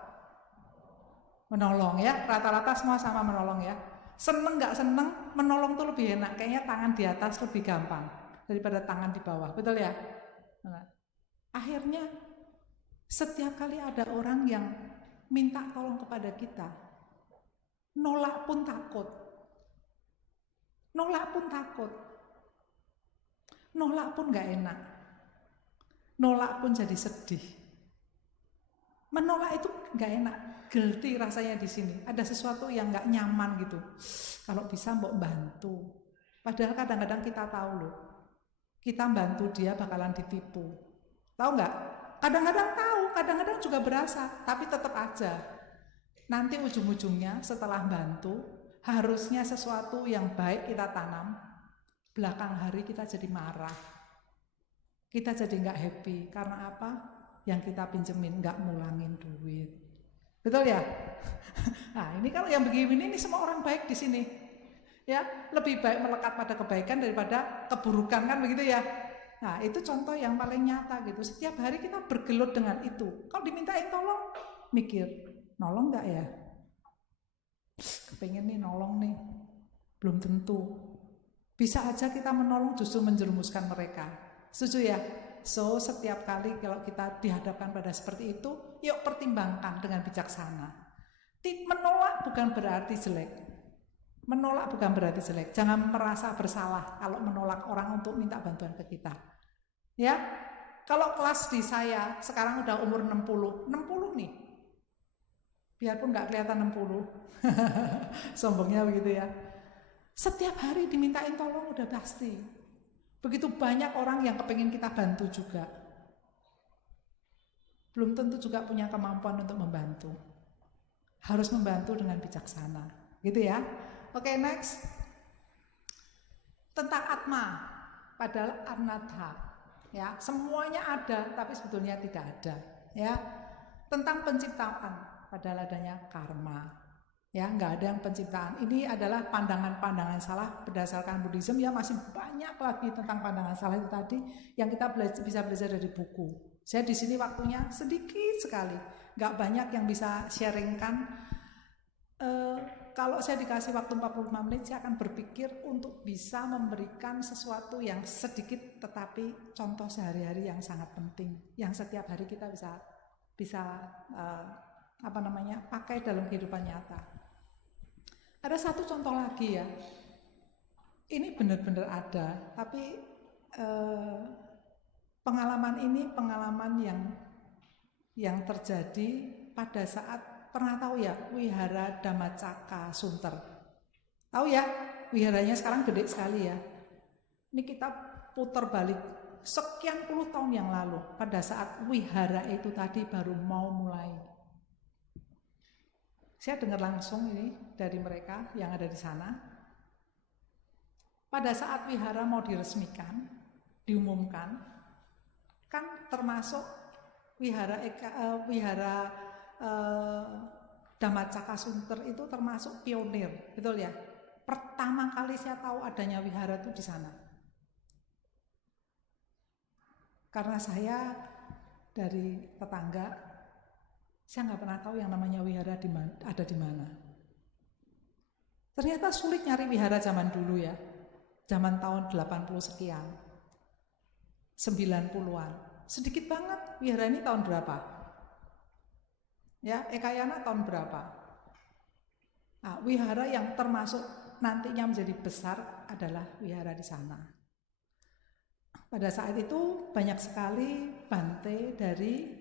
Menolong ya, rata-rata semua sama menolong ya. Seneng gak seneng, menolong tuh lebih enak. Kayaknya tangan di atas lebih gampang daripada tangan di bawah, betul ya? Nah, akhirnya setiap kali ada orang yang minta tolong kepada kita, nolak pun takut. Nolak pun takut. Nolak pun gak enak. Nolak pun jadi sedih. Menolak itu gak enak, guilty rasanya di sini. Ada sesuatu yang gak nyaman gitu. Kalau bisa mbok bantu. Padahal kadang-kadang kita tahu loh, kita bantu dia bakalan ditipu. Tahu nggak? Kadang-kadang tahu, kadang-kadang juga berasa, tapi tetap aja. Nanti ujung-ujungnya setelah bantu, harusnya sesuatu yang baik kita tanam. Belakang hari kita jadi marah, kita jadi nggak happy. Karena apa? Yang kita pinjemin nggak mulangin duit. Betul ya? Nah ini kalau yang begini ini semua orang baik di sini. Ya, lebih baik melekat pada kebaikan daripada keburukan, kan begitu ya? Nah itu contoh yang paling nyata gitu. Setiap hari kita bergelut dengan itu. Kalau dimintain tolong, mikir, nolong nggak ya? Kepengen nih nolong nih, belum tentu. Bisa aja kita menolong justru menjerumuskan mereka. Setuju ya? So setiap kali kalau kita dihadapkan pada seperti itu, yuk pertimbangkan dengan bijaksana. Menolak bukan berarti jelek. Menolak bukan berarti jelek. Jangan merasa bersalah kalau menolak orang untuk minta bantuan ke kita. Ya, kalau kelas di saya sekarang udah umur 60 nih. Biarpun nggak kelihatan 60. Sombongnya begitu ya. Setiap hari dimintain tolong udah pasti. Begitu banyak orang yang kepengen kita bantu juga. Belum tentu juga punya kemampuan untuk membantu. Harus membantu dengan bijaksana. Gitu ya. Oke, next. Tentang Atma. Padahal Anatha. Ya, semuanya ada tapi sebetulnya tidak ada. Ya. Tentang penciptaan. Padahal adanya karma. Ya, nggak ada yang penciptaan. Ini adalah pandangan-pandangan salah berdasarkan Buddhism. Ya, masih banyak lagi tentang pandangan salah itu tadi yang kita bisa belajar dari buku. Saya di sini waktunya sedikit sekali, nggak banyak yang bisa sharingkan. Kalau saya dikasih waktu 45 menit, saya akan berpikir untuk bisa memberikan sesuatu yang sedikit tetapi contoh sehari-hari yang sangat penting, yang setiap hari kita bisa pakai dalam kehidupan nyata. Ada satu contoh lagi ya, ini benar-benar ada, tapi pengalaman ini pengalaman yang terjadi pada saat, pernah tahu ya, Wihara Dhammacakka Sunter. Tahu ya, wiharanya sekarang gede sekali ya. Ini kita putar balik sekian puluh tahun yang lalu, pada saat wihara itu tadi baru mau mulai. Saya dengar langsung ini dari mereka yang ada di sana. Pada saat wihara mau diresmikan, diumumkan, kan termasuk wihara Dhammacakka Sunter itu termasuk pionir, betul ya? Pertama kali saya tahu adanya wihara itu di sana. Karena saya dari tetangga, saya nggak pernah tahu yang namanya wihara ada di mana. Ternyata sulit nyari wihara zaman dulu ya, zaman tahun 80 sekian, 90-an. Sedikit banget. Wihara ini tahun berapa? Ya, Ekayana tahun berapa? Nah, wihara yang termasuk nantinya menjadi besar adalah wihara di sana. Pada saat itu banyak sekali bante dari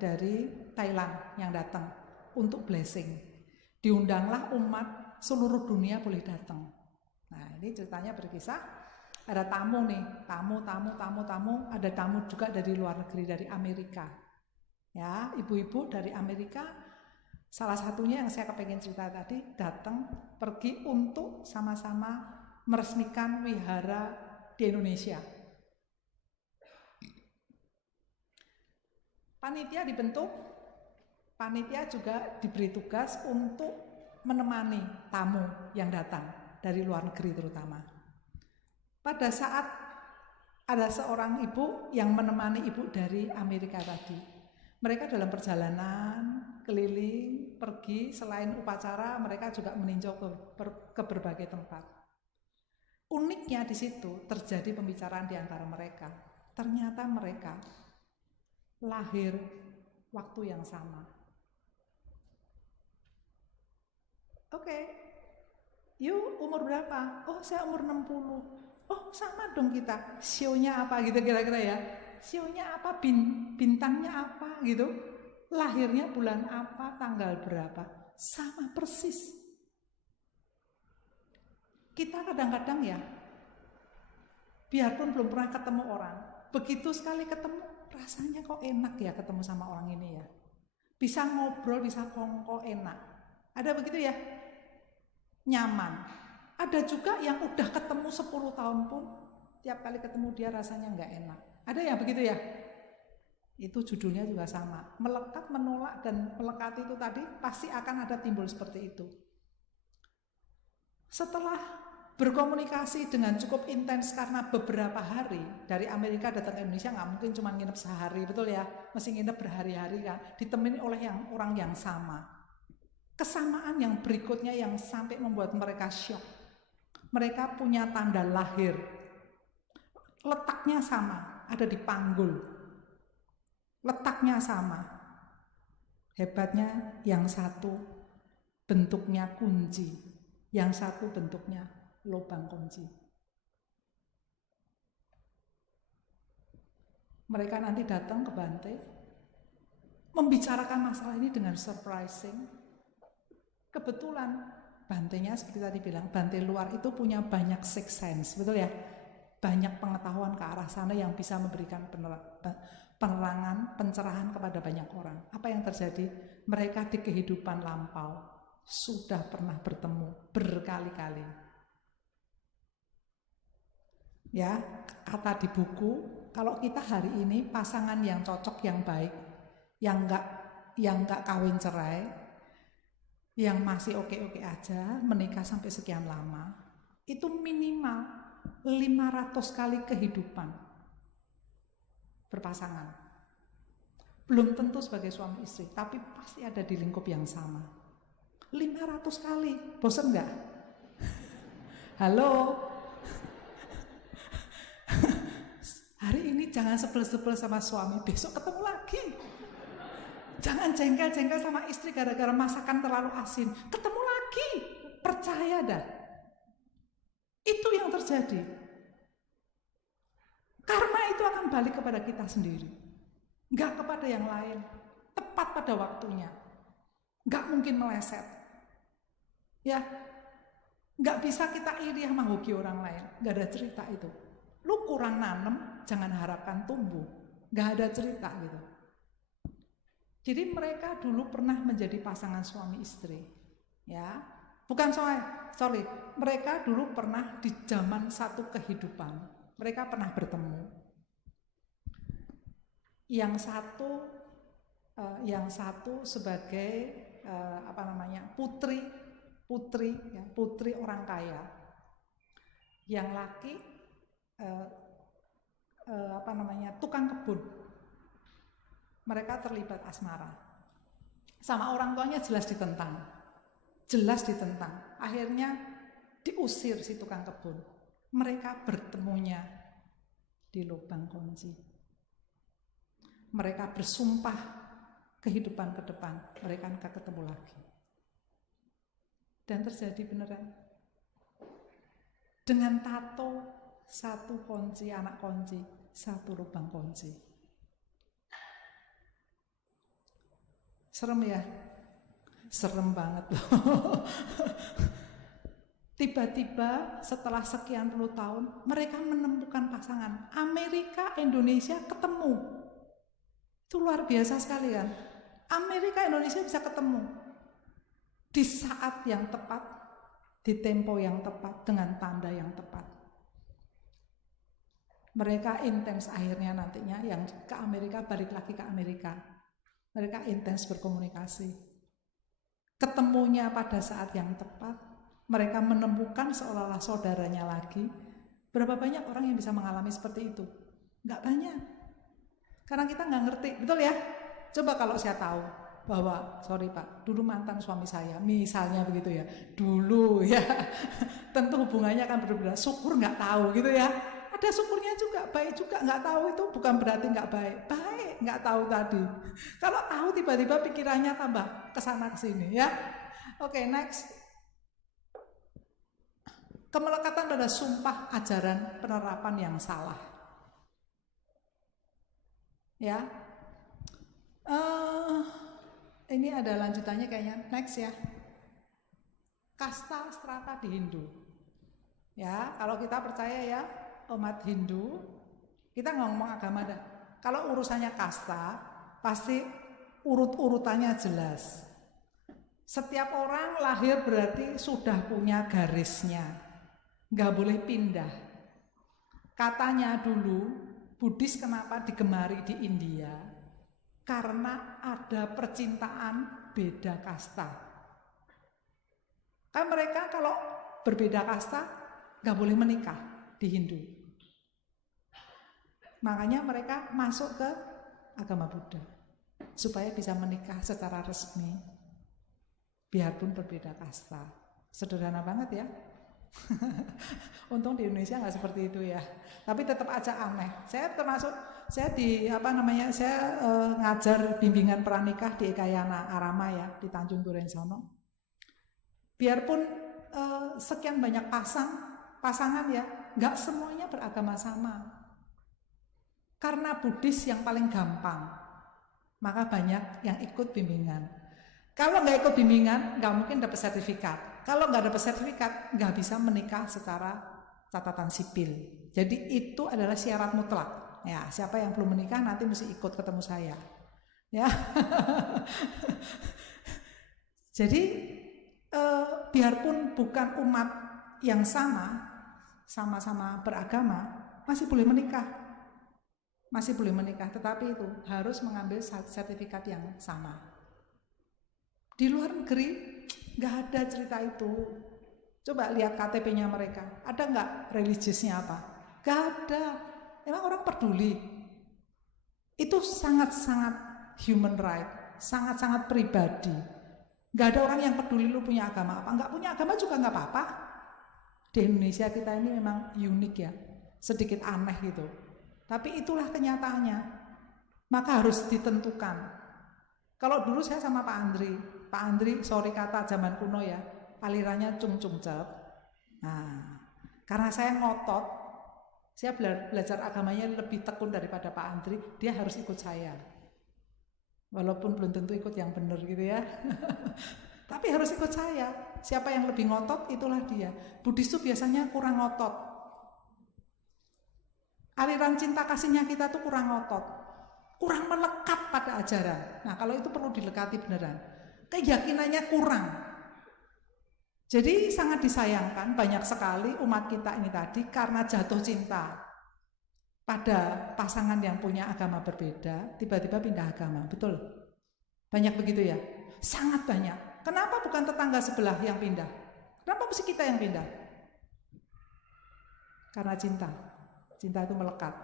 dari Thailand yang datang untuk blessing. Diundanglah umat seluruh dunia boleh datang. Nah, ini ceritanya berkisah. Ada tamu nih, tamu. Ada tamu juga dari luar negeri, dari Amerika. Ya, ibu-ibu dari Amerika, salah satunya yang saya kepengen cerita tadi, datang pergi untuk sama-sama meresmikan wihara di Indonesia. Panitia dibentuk, panitia juga diberi tugas untuk menemani tamu yang datang dari luar negeri terutama. Pada saat ada seorang ibu yang menemani ibu dari Amerika tadi. Mereka dalam perjalanan keliling, pergi, selain upacara, mereka juga meninjau ke berbagai tempat. Uniknya di situ terjadi pembicaraan di antara mereka. Ternyata mereka lahir waktu yang sama. Oke, you umur berapa? Oh, saya umur 60. Oh, sama dong kita. Sionya apa gitu kira-kira ya? Sionya apa, bintangnya apa gitu, lahirnya bulan apa, tanggal berapa, sama persis. Kita kadang-kadang ya, biarpun belum pernah ketemu orang, begitu sekali ketemu, rasanya kok enak ya ketemu sama orang ini ya. Bisa ngobrol, bisa kongko, enak. Ada begitu ya? Nyaman. Ada juga yang udah ketemu 10 tahun pun, tiap kali ketemu dia rasanya nggak enak. Ada yang begitu ya? Itu judulnya juga sama. Melekat, menolak, dan melekat itu tadi pasti akan ada timbul seperti itu. Setelah berkomunikasi dengan cukup intens karena beberapa hari dari Amerika datang ke Indonesia, nggak mungkin cuma nginep sehari, betul ya? Mesti nginep berhari-hari kan, ditemani oleh orang yang sama. Kesamaan yang berikutnya yang sampai membuat mereka syok. Mereka punya tanda lahir. Letaknya sama, ada di panggul. Letaknya sama. Hebatnya yang satu bentuknya kunci, yang satu bentuknya lubang kunci. Mereka nanti datang ke Bante, membicarakan masalah ini dengan surprising. Kebetulan Bantenya seperti tadi bilang, Bante luar itu punya banyak sixth sense, betul ya? Banyak pengetahuan ke arah sana yang bisa memberikan penerangan, pencerahan kepada banyak orang. Apa yang terjadi? Mereka di kehidupan lampau sudah pernah bertemu berkali-kali. Ya, kata di buku, kalau kita hari ini pasangan yang cocok, yang baik, yang enggak kawin cerai, yang masih oke-oke aja, menikah sampai sekian lama, itu minimal 500 kali kehidupan berpasangan. Belum tentu sebagai suami istri, tapi pasti ada di lingkup yang sama. 500 kali, bosan nggak? Halo? Hari ini jangan sebel-sebel sama suami, besok ketemu lagi. Jangan jengkel-jengkel sama istri gara-gara masakan terlalu asin, ketemu lagi. Percaya dah. Itu yang terjadi. Karma itu akan balik kepada kita sendiri, nggak kepada yang lain. Tepat pada waktunya, nggak mungkin meleset. Ya, nggak bisa kita iri sama hoki orang lain. Nggak ada cerita itu. Lu kurang nanem, jangan harapkan tumbuh. Nggak ada cerita gitu. Jadi mereka dulu pernah menjadi pasangan suami istri, ya. Bukan sorry, mereka dulu pernah di zaman satu kehidupan, mereka pernah bertemu. Yang satu sebagai putri orang kaya. Yang laki tukang kebun. Mereka terlibat asmara. Sama orang tuanya jelas ditentang. Akhirnya diusir si tukang kebun. Mereka bertemunya di lubang kunci. Mereka bersumpah kehidupan ke depan, mereka akan ketemu lagi. Dan terjadi beneran. Dengan tato satu kunci, anak kunci, satu lubang kunci. Serem ya? Serem banget loh. Tiba-tiba setelah sekian puluh tahun mereka menemukan pasangan. Amerika, Indonesia ketemu. Itu luar biasa sekali kan. Amerika, Indonesia bisa ketemu di saat yang tepat, di tempo yang tepat, dengan tanda yang tepat. Mereka intens akhirnya nantinya yang ke Amerika balik lagi ke Amerika. Mereka intens berkomunikasi. Ketemunya pada saat yang tepat, mereka menemukan seolah-olah saudaranya lagi. Berapa banyak orang yang bisa mengalami seperti itu? Enggak banyak. Karena kita nggak ngerti, betul ya? Coba kalau saya tahu bahwa, sorry Pak, dulu mantan suami saya, misalnya begitu ya, dulu ya, tentu hubungannya akan berbeda. Syukur nggak tahu gitu ya. Ada syukurnya juga, baik juga. Nggak tahu itu bukan berarti nggak baik. Baik, nggak tahu tadi. Kalau tahu tiba-tiba pikirannya tambah kesana kesini ya. Oke, next. Kemelekatan pada sumpah ajaran penerapan yang salah. Ya, ini ada lanjutannya kayaknya. Next ya. Kasta strata di Hindu. Ya, kalau kita percaya ya umat Hindu, kita ngomong agama dah. Kalau urusannya kasta, pasti urut-urutannya jelas. Setiap orang lahir berarti sudah punya garisnya, nggak boleh pindah. Katanya dulu Buddhis kenapa digemari di India? Karena ada percintaan beda kasta. Kan mereka kalau berbeda kasta nggak boleh menikah di Hindu. Makanya mereka masuk ke agama Buddha supaya bisa menikah secara resmi, biarpun berbeda kasta. Sederhana banget ya. Untung di Indonesia nggak seperti itu ya. Tapi tetap aja aneh. Saya ngajar bimbingan pranikah di Ekayana Arama ya di Tanjung Duren sono. Biarpun sekian banyak pasangan ya, nggak semuanya beragama sama. Karena Buddhis yang paling gampang, maka banyak yang ikut bimbingan. Kalau nggak ikut bimbingan, nggak mungkin dapat sertifikat. Kalau nggak dapat sertifikat, nggak bisa menikah secara catatan sipil. Jadi itu adalah syarat mutlak. Ya, siapa yang belum menikah nanti mesti ikut ketemu saya. Ya. Jadi biarpun bukan umat yang sama-sama beragama, masih boleh menikah. Masih boleh menikah, tetapi itu harus mengambil sertifikat yang sama. Di luar negeri nggak ada cerita itu. Coba lihat KTP-nya mereka, ada nggak religiusnya apa? Nggak ada. Emang orang peduli? Itu sangat-sangat human right, sangat-sangat pribadi. Nggak ada orang yang peduli lu punya agama apa. Nggak punya agama juga nggak apa-apa. Di Indonesia kita ini memang unik ya, sedikit aneh gitu. Tapi itulah kenyataannya. Maka harus ditentukan. Kalau dulu saya sama Pak Andri, sorry kata zaman kuno ya, alirannya cung-cung cep. Nah, karena saya ngotot, saya belajar agamanya lebih tekun daripada Pak Andri, dia harus ikut saya. Walaupun belum tentu ikut yang benar gitu ya. Tapi harus ikut saya. Siapa yang lebih ngotot, itulah dia. Buddhis itu biasanya kurang ngotot. Aliran cinta kasihnya kita tuh kurang ngotot, kurang melekat pada ajaran. Nah kalau itu perlu dilekati beneran. Keyakinannya kurang. Jadi sangat disayangkan banyak sekali umat kita ini tadi karena jatuh cinta pada pasangan yang punya agama berbeda, tiba-tiba pindah agama, betul? Banyak begitu ya? Sangat banyak. Kenapa bukan tetangga sebelah yang pindah? Kenapa mesti kita yang pindah? Karena cinta. Cinta itu melekat.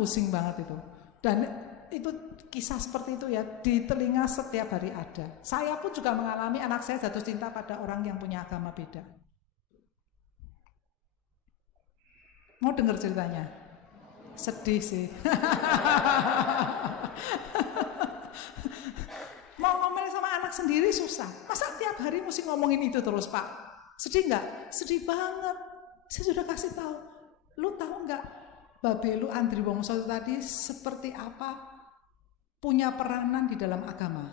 Pusing banget itu. Dan itu kisah seperti itu ya, di telinga setiap hari ada. Saya pun juga mengalami anak saya jatuh cinta pada orang yang punya agama beda. Mau dengar ceritanya? Sedih sih. Mau ngomongin sama anak sendiri susah. Masa tiap hari mesti ngomongin itu terus, Pak? Sedih nggak? Sedih banget. Saya sudah kasih tahu. Lu tahu nggak? Babelu Andri Wongso tadi seperti apa punya peranan di dalam agama.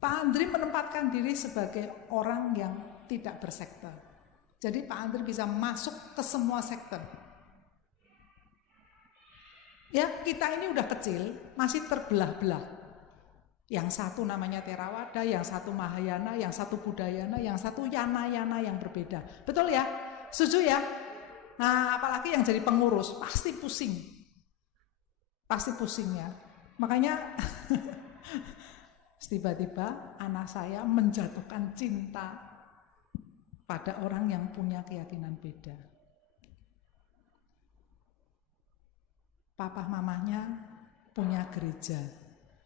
Pak Andri menempatkan diri sebagai orang yang tidak bersekte. Jadi Pak Andri bisa masuk ke semua sekte. Ya, kita ini udah kecil, masih terbelah-belah. Yang satu namanya Theravada, yang satu Mahayana, yang satu Budayana, yang satu Yana-Yana yang berbeda. Betul ya? Setuju ya? Nah, apalagi yang jadi pengurus, pasti pusing. Pasti pusing ya. Makanya tiba-tiba anak saya menjatuhkan cinta pada orang yang punya keyakinan beda. Papa mamanya punya gereja.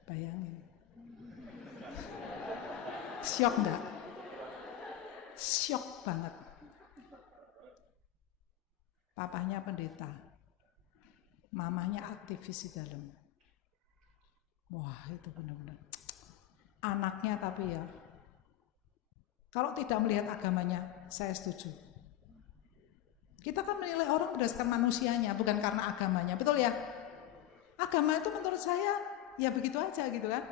Bayangin. Syok enggak? Syok banget. Papahnya pendeta. Mamanya aktivis di dalam. Wah, itu benar-benar. Anaknya tapi ya, kalau tidak melihat agamanya, saya setuju. Kita kan menilai orang berdasarkan manusianya, bukan karena agamanya, betul ya? Agama itu menurut saya, ya begitu aja gitu kan.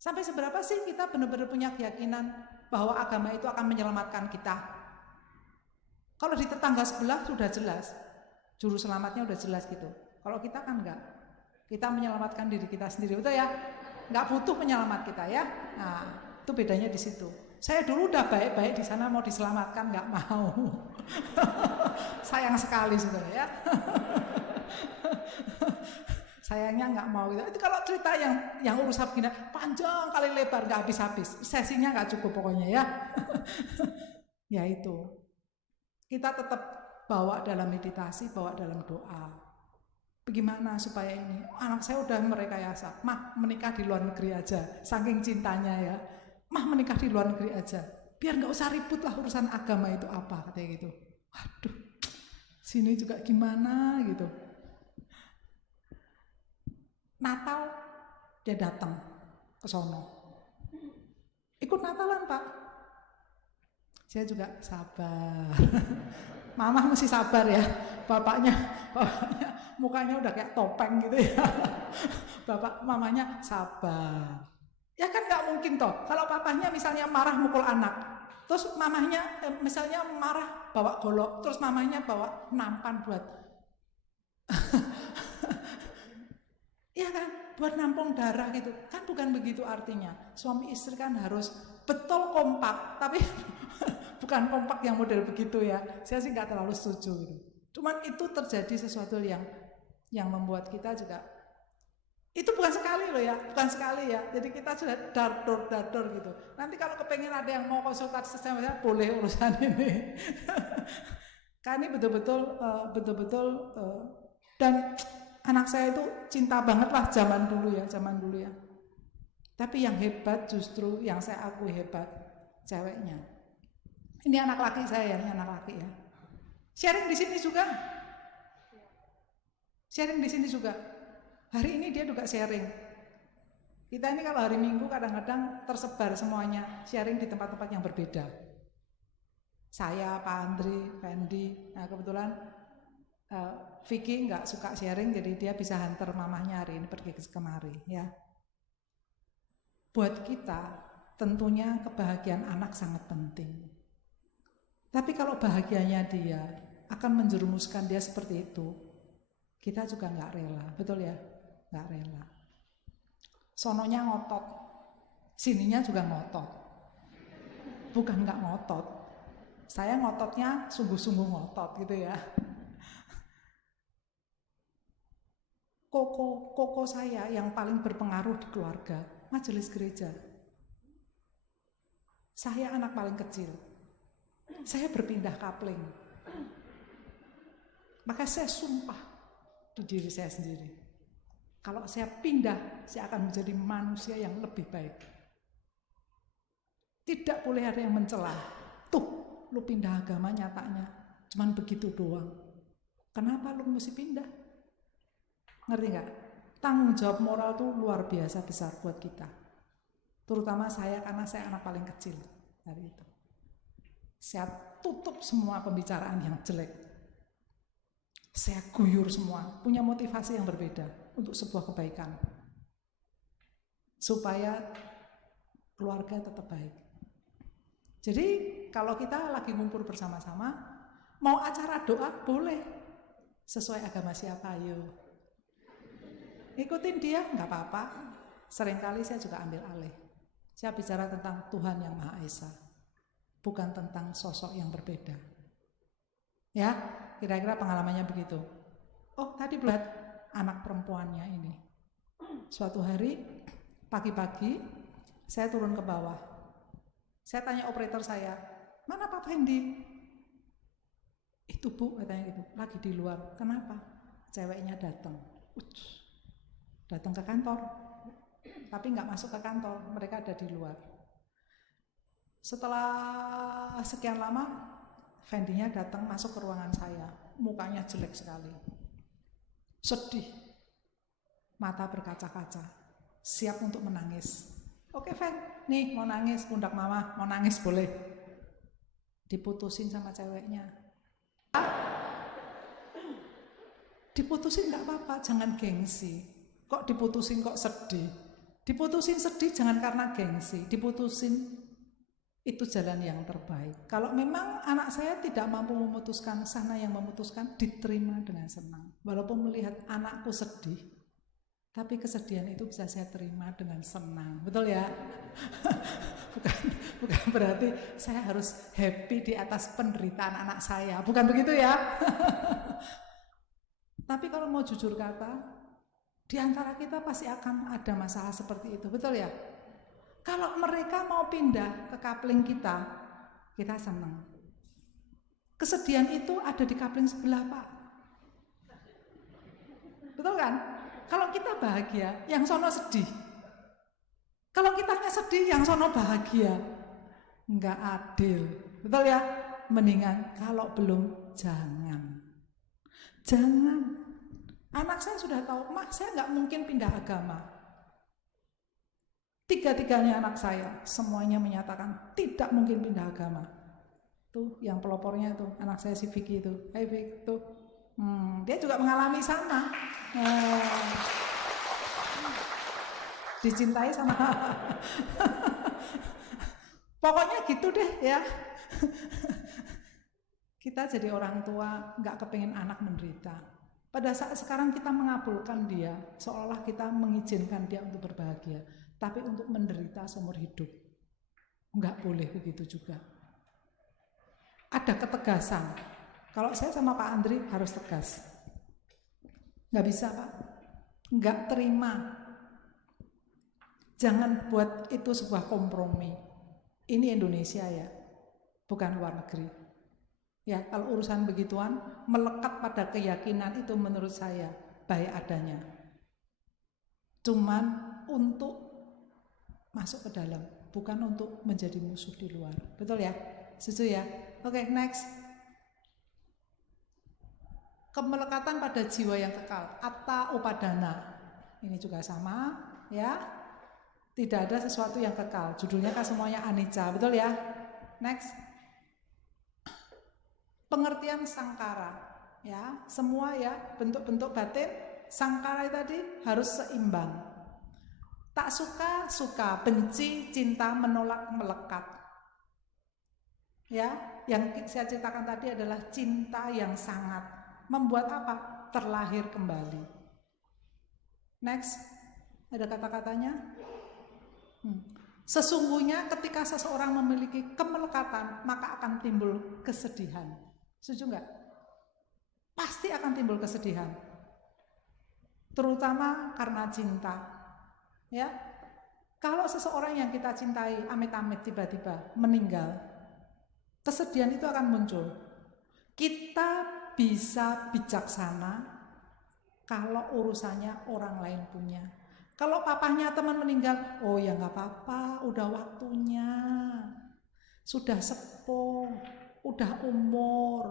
Sampai seberapa sih kita benar-benar punya keyakinan bahwa agama itu akan menyelamatkan kita? Kalau di tetangga sebelah sudah jelas, juru selamatnya udah jelas gitu. Kalau kita kan enggak, kita menyelamatkan diri kita sendiri, betul ya? Enggak butuh penyelamat kita ya. Nah, itu bedanya di situ. Saya dulu udah baik-baik di sana mau diselamatkan, enggak mau. Sayang sekali sebenarnya ya. Sayangnya nggak mau gitu. Itu kalau cerita yang urusan begini panjang kali lebar nggak habis-habis, sesinya nggak cukup pokoknya ya. Ya itu, kita tetap bawa dalam meditasi, bawa dalam doa. Bagaimana supaya ini anak saya udah merekayasa, mah menikah di luar negeri aja, saking cintanya ya, mah menikah di luar negeri aja, biar nggak usah ribut lah urusan agama itu apa katanya gitu. Aduh, sini juga gimana gitu. Natal dia datang ke sono. Ikut Natalan, Pak. Saya juga sabar. Mama mesti sabar ya. Bapaknya mukanya udah kayak topeng gitu ya. Mamanya sabar. Ya kan nggak mungkin toh. Kalau papahnya misalnya marah mukul anak, terus mamahnya misalnya marah bawa golok, terus mamahnya bawa nampan buat iya kan, buat nampung darah gitu. Kan bukan begitu artinya. Suami istri kan harus betul kompak, tapi bukan kompak yang model begitu ya. Saya sih nggak terlalu setuju gitu. Cuman itu terjadi sesuatu yang membuat kita juga, itu bukan sekali loh ya, bukan sekali ya. Jadi kita sudah dar-dor gitu. Nanti kalau kepengen ada yang mau konsultasi sama saya, boleh urusan ini. Kan ini betul-betul dan anak saya itu cinta banget lah zaman dulu ya. Tapi yang hebat justru yang saya akui hebat ceweknya. Ini anak laki saya, ini anak laki ya. Sharing di sini juga. Hari ini dia juga sharing. Kita ini kalau hari Minggu kadang-kadang tersebar semuanya sharing di tempat-tempat yang berbeda. Saya, Pak Andri, Fendi, nah kebetulan Vicky nggak suka sharing, jadi dia bisa hantar mamahnya hari ini pergi kemari ya. Buat kita tentunya kebahagiaan anak sangat penting. Tapi kalau bahagianya dia akan menjerumuskan dia seperti itu, kita juga nggak rela, betul ya? Nggak rela. Sononya ngotot, Sininya juga ngotot. Bukan nggak ngotot. Saya ngototnya sungguh-sungguh ngotot gitu ya. Koko saya yang paling berpengaruh di keluarga, majelis gereja. Saya anak paling kecil. Saya berpindah kapling. Maka saya sumpah di diri saya sendiri. Kalau saya pindah, saya akan menjadi manusia yang lebih baik. Tidak boleh ada yang mencela. Tuh, lu pindah agama nyatanya. Cuman begitu doang. Kenapa lu mesti pindah? Ngerti gak? Tanggung jawab moral tuh luar biasa besar buat kita. Terutama saya, karena saya anak paling kecil hari itu. Saya tutup semua pembicaraan yang jelek. Saya guyur semua, punya motivasi yang berbeda untuk sebuah kebaikan. Supaya keluarga tetap baik. Jadi kalau kita lagi ngumpul bersama-sama, mau acara doa boleh. Sesuai agama siapa, ayo. Ikutin dia, nggak apa-apa. Seringkali saya juga ambil alih. Saya bicara tentang Tuhan yang Maha Esa, bukan tentang sosok yang berbeda. Ya, kira-kira pengalamannya begitu. Oh, tadi buat anak perempuannya ini. Suatu hari, pagi-pagi, saya turun ke bawah. Saya tanya operator saya, mana Pak Fendi? Itu Bu, katanya gitu, lagi di luar. Kenapa? Ceweknya datang. Datang ke kantor, tapi nggak masuk ke kantor, mereka ada di luar. Setelah sekian lama, Fendinya datang masuk ke ruangan saya, mukanya jelek sekali, sedih, mata berkaca-kaca, siap untuk menangis. Oke Fen, nih mau nangis, pundak mama, mau nangis boleh. Diputusin sama ceweknya. Diputusin nggak apa-apa, jangan gengsi. Kok diputusin kok sedih? Diputusin sedih jangan karena gengsi. Diputusin itu jalan yang terbaik. Kalau memang anak saya tidak mampu memutuskan, sana yang memutuskan, diterima dengan senang. Walaupun melihat anakku sedih, tapi kesedihan itu bisa saya terima dengan senang. Betul ya? bukan berarti saya harus happy di atas penderitaan anak saya. Bukan begitu ya? Tapi kalau mau jujur kata, di antara kita pasti akan ada masalah seperti itu. Betul ya? Kalau mereka mau pindah ke kapling kita senang. Kesedihan itu ada di kapling sebelah, Pak. Betul kan? Kalau kita bahagia, yang sono sedih. Kalau kita nggak sedih, yang sono bahagia. Nggak adil. Betul ya? Mendingan kalau belum, jangan. Jangan. Anak saya sudah tahu, Mah, saya nggak mungkin pindah agama. Tiga-tiganya anak saya, semuanya menyatakan tidak mungkin pindah agama. Tuh, yang pelopornya tuh, anak saya si Vicky itu. Hai Vicky, tuh. Dia juga mengalami sama. Dicintai sama. Pokoknya gitu deh ya. Kita jadi orang tua nggak kepengen anak menderita. Pada saat sekarang kita mengabulkan dia, seolah kita mengizinkan dia untuk berbahagia, tapi untuk menderita seumur hidup. Nggak boleh begitu juga. Ada ketegasan. Kalau saya sama Pak Andri harus tegas. Nggak bisa Pak. Nggak terima. Jangan buat itu sebuah kompromi. Ini Indonesia ya, bukan luar negeri. Ya, kalau urusan begituan, melekat pada keyakinan itu menurut saya baik adanya. Cuman untuk masuk ke dalam, bukan untuk menjadi musuh di luar. Betul ya? Setuju ya? Oke, next. Kemelekatan pada jiwa yang kekal, atta upadana. Ini juga sama, ya. Tidak ada sesuatu yang kekal. Judulnya kan semuanya anicca, betul ya? Next. Pengertian sangkara, ya. Semua ya, bentuk-bentuk batin sangkara tadi harus seimbang. Tak suka, suka, benci, cinta, menolak, melekat. Ya, yang saya ceritakan tadi adalah cinta yang sangat. Membuat apa? Terlahir kembali. Next, ada kata-katanya? Sesungguhnya ketika seseorang memiliki kemelekatan, maka akan timbul kesedihan. Setuju enggak? Pasti akan timbul kesedihan. Terutama karena cinta. Ya. Kalau seseorang yang kita cintai amit-amit tiba-tiba meninggal, kesedihan itu akan muncul. Kita bisa bijaksana kalau urusannya orang lain punya. Kalau papahnya teman meninggal, oh ya nggak apa-apa, udah waktunya, sudah sepuh, udah umur,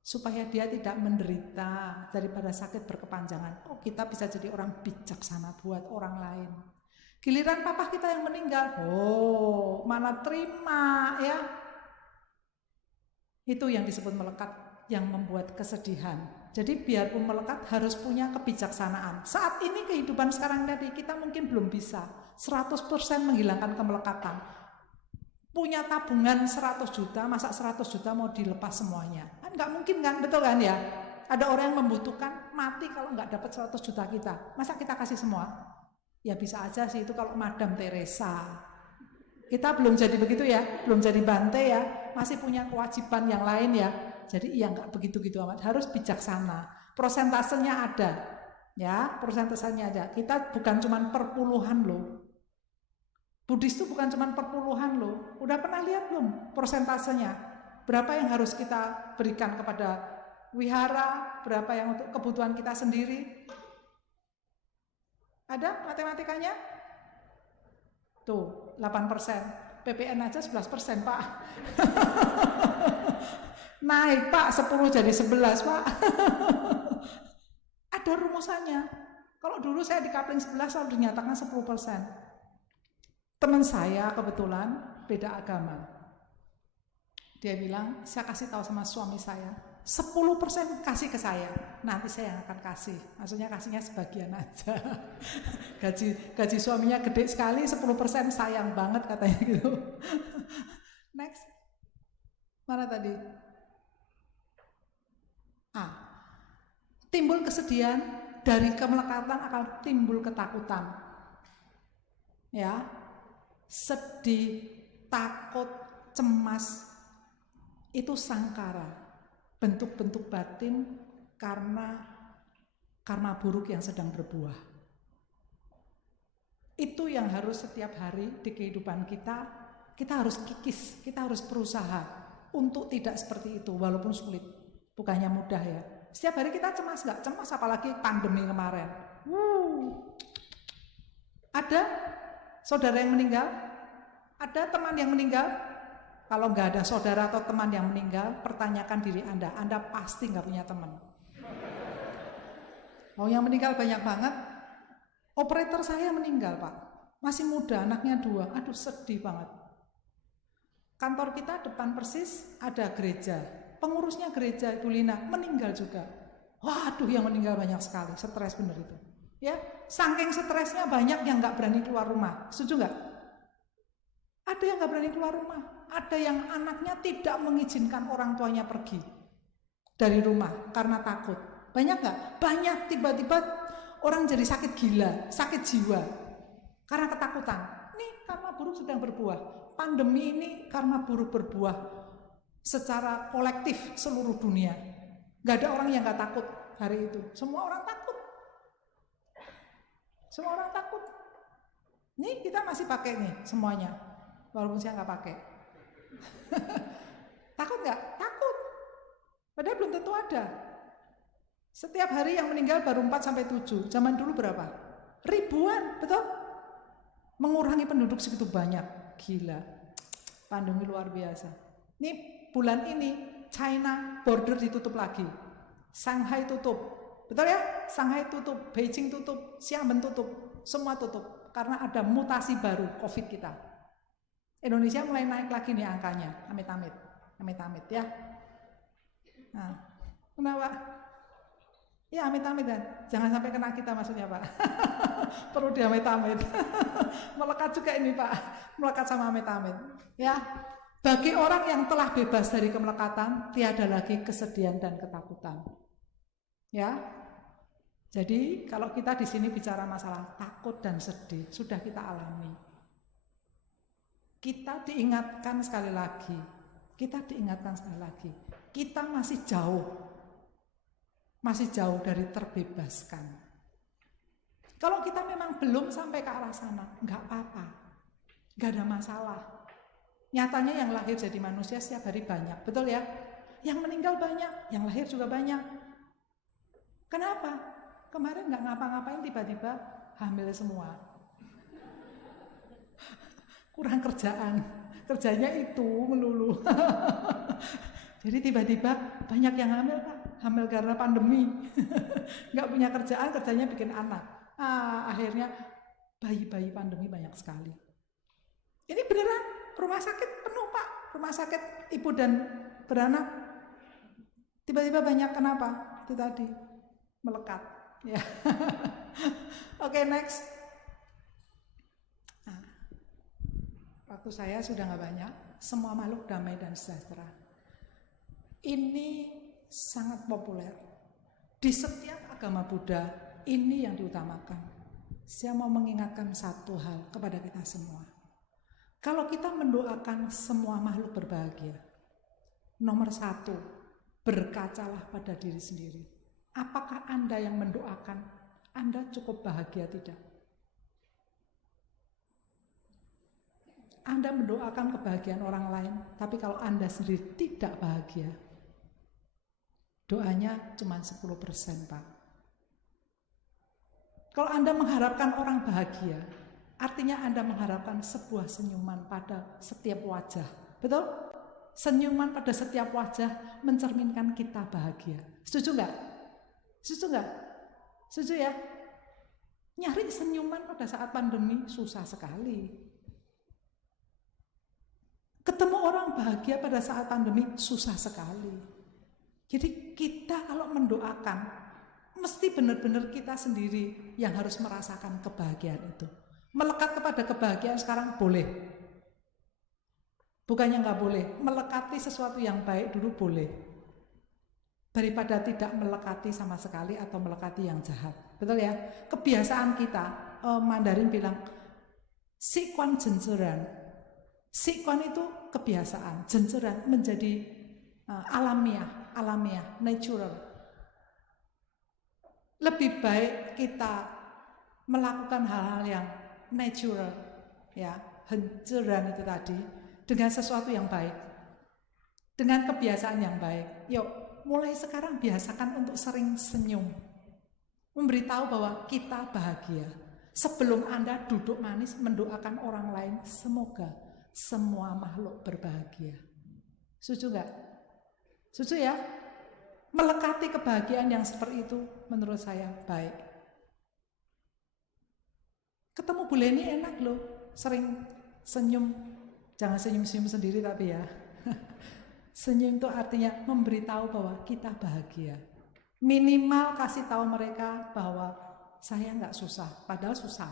supaya dia tidak menderita daripada sakit berkepanjangan. Oh, kita bisa jadi orang bijaksana buat orang lain. Giliran papa kita yang meninggal, oh mana terima ya. Itu yang disebut melekat, yang membuat kesedihan. Jadi biarpun melekat harus punya kebijaksanaan. Saat ini kehidupan sekarang tadi kita mungkin belum bisa 100% menghilangkan kemelekatan. Punya tabungan 100 juta, masa 100 juta mau dilepas semuanya? Kan nggak mungkin kan, betul kan ya? Ada orang yang membutuhkan, mati kalau nggak dapat 100 juta kita. Masa kita kasih semua? Ya bisa aja sih itu kalau Madam Teresa. Kita belum jadi begitu ya, belum jadi Bante ya, masih punya kewajiban yang lain ya. Jadi ya nggak begitu-gitu amat, harus bijaksana. Persentasenya ada, ya persentasenya ada. Kita bukan cuma perpuluhan loh. Buddhis itu bukan cuma perpuluhan loh. Udah pernah lihat belum persentasenya? Berapa yang harus kita berikan kepada wihara, berapa yang untuk kebutuhan kita sendiri? Ada matematikanya? Tuh, 8%. PPN aja 11%, Pak. Naik, Pak, 10 jadi 11, Pak. Ada rumusannya. Kalau dulu saya di kapling 11 selalu dinyatakan 10%. Teman saya kebetulan beda agama. Dia bilang, saya kasih tahu sama suami saya, 10% kasih ke saya, nanti saya yang akan kasih. Maksudnya kasihnya sebagian aja. Gaji suaminya gede sekali, 10% sayang banget katanya gitu. Next. Mana tadi? Timbul kesedihan, dari kemelekatan akan timbul ketakutan. Ya. Sedih, takut, cemas itu sangkara, bentuk-bentuk batin karena karma buruk yang sedang berbuah. Itu yang harus setiap hari di kehidupan kita harus kikis, kita harus berusaha untuk tidak seperti itu, walaupun sulit, bukannya mudah ya. Setiap hari kita cemas nggak? Cemas apalagi pandemi kemarin. Ada saudara yang meninggal? Ada teman yang meninggal? Kalau nggak ada saudara atau teman yang meninggal, pertanyakan diri Anda pasti nggak punya teman. Oh, yang meninggal banyak banget. Operator saya meninggal, Pak. Masih muda, anaknya 2. Aduh, sedih banget. Kantor kita depan persis ada gereja. Pengurusnya gereja, Ibu Lina, meninggal juga. Waduh, yang meninggal banyak sekali. Stres bener itu. Ya, saking stresnya banyak yang nggak berani keluar rumah. Setuju nggak? Ada yang nggak berani keluar rumah. Ada yang anaknya tidak mengizinkan orang tuanya pergi dari rumah karena takut. Banyak nggak? Banyak. Tiba-tiba orang jadi sakit gila, sakit jiwa karena ketakutan. Ini karma buruk sedang berbuah. Pandemi ini karma buruk berbuah secara kolektif seluruh dunia. Nggak ada orang yang nggak takut hari itu. Semua orang takut. Semua orang takut. Nih kita masih pakai nih semuanya, walaupun saya nggak pakai. Takut nggak? Takut. Padahal belum tentu ada. Setiap hari yang meninggal baru 4-7. Zaman dulu berapa? Ribuan, betul? Mengurangi penduduk segitu banyak. Gila. Pandemi luar biasa. Nih bulan ini China border ditutup lagi. Shanghai tutup. Betul ya? Shanghai tutup, Beijing tutup, Xiamen tutup. Semua tutup karena ada mutasi baru COVID kita. Indonesia mulai naik lagi nih angkanya. Amit-amit. Amit-amit ya. Nah, kenapa? Ya amit-amit kan, jangan sampai kena kita maksudnya Pak. Perlu diamit-amit. Melekat juga ini Pak, melekat sama amit-amit. Ya, bagi orang yang telah bebas dari kemelekatan, tiada lagi kesedihan dan ketakutan. Ya, jadi kalau kita di sini bicara masalah takut dan sedih, sudah kita alami. kita diingatkan sekali lagi, kita masih jauh dari terbebaskan. Kalau kita memang belum sampai ke arah sana, nggak apa-apa, nggak ada masalah. Nyatanya yang lahir jadi manusia setiap hari banyak, betul ya? Yang meninggal banyak, yang lahir juga banyak. Kenapa? Kemarin nggak ngapa-ngapain tiba-tiba hamil semua. Kurang kerjanya itu melulu. Jadi tiba-tiba banyak yang hamil, Pak. Hamil karena pandemi. Nggak punya kerjanya bikin anak. Akhirnya bayi-bayi pandemi banyak sekali. Ini beneran rumah sakit penuh, Pak. Rumah sakit ibu dan beranak. Tiba-tiba banyak, kenapa? Itu tadi melekat. Ya. Oke, next. Waktu saya sudah nggak banyak. Semua makhluk damai dan sejahtera. Ini sangat populer. Di setiap agama Buddha, ini yang diutamakan. Saya mau mengingatkan satu hal kepada kita semua. Kalau kita mendoakan semua makhluk berbahagia, nomor satu, berkacalah pada diri sendiri. Apakah Anda yang mendoakan, Anda cukup bahagia tidak? Anda mendoakan kebahagiaan orang lain, tapi kalau Anda sendiri tidak bahagia, doanya cuma 10%, Pak. Kalau Anda mengharapkan orang bahagia, artinya Anda mengharapkan sebuah senyuman pada setiap wajah. Betul? Senyuman pada setiap wajah mencerminkan kita bahagia. Setuju nggak? Setuju ya? Nyari senyuman pada saat pandemi susah sekali. Ketemu orang bahagia pada saat pandemi susah sekali. Jadi kita kalau mendoakan, mesti benar-benar kita sendiri yang harus merasakan kebahagiaan itu. Melekat kepada kebahagiaan sekarang boleh. Bukannya nggak boleh, melekati sesuatu yang baik dulu boleh. Daripada tidak melekati sama sekali atau melekati yang jahat. Betul ya? Kebiasaan kita, Mandarin bilang, Sikwan jenceran. Sikwan itu kebiasaan, jenceran menjadi alamiah, natural. Lebih baik kita melakukan hal-hal yang natural, ya, henceran itu tadi, dengan sesuatu yang baik, dengan kebiasaan yang baik. Yuk, mulai sekarang biasakan untuk sering senyum, memberitahu bahwa kita bahagia. Sebelum Anda duduk manis mendoakan orang lain, semoga semua makhluk berbahagia. Setuju nggak? Setuju ya? Melekati kebahagiaan yang seperti itu menurut saya baik. Ketemu Bu Leni enak loh, sering senyum. Jangan senyum-senyum sendiri tapi ya. Senyum itu artinya memberitahu bahwa kita bahagia. Minimal kasih tahu mereka bahwa saya nggak susah, padahal susah.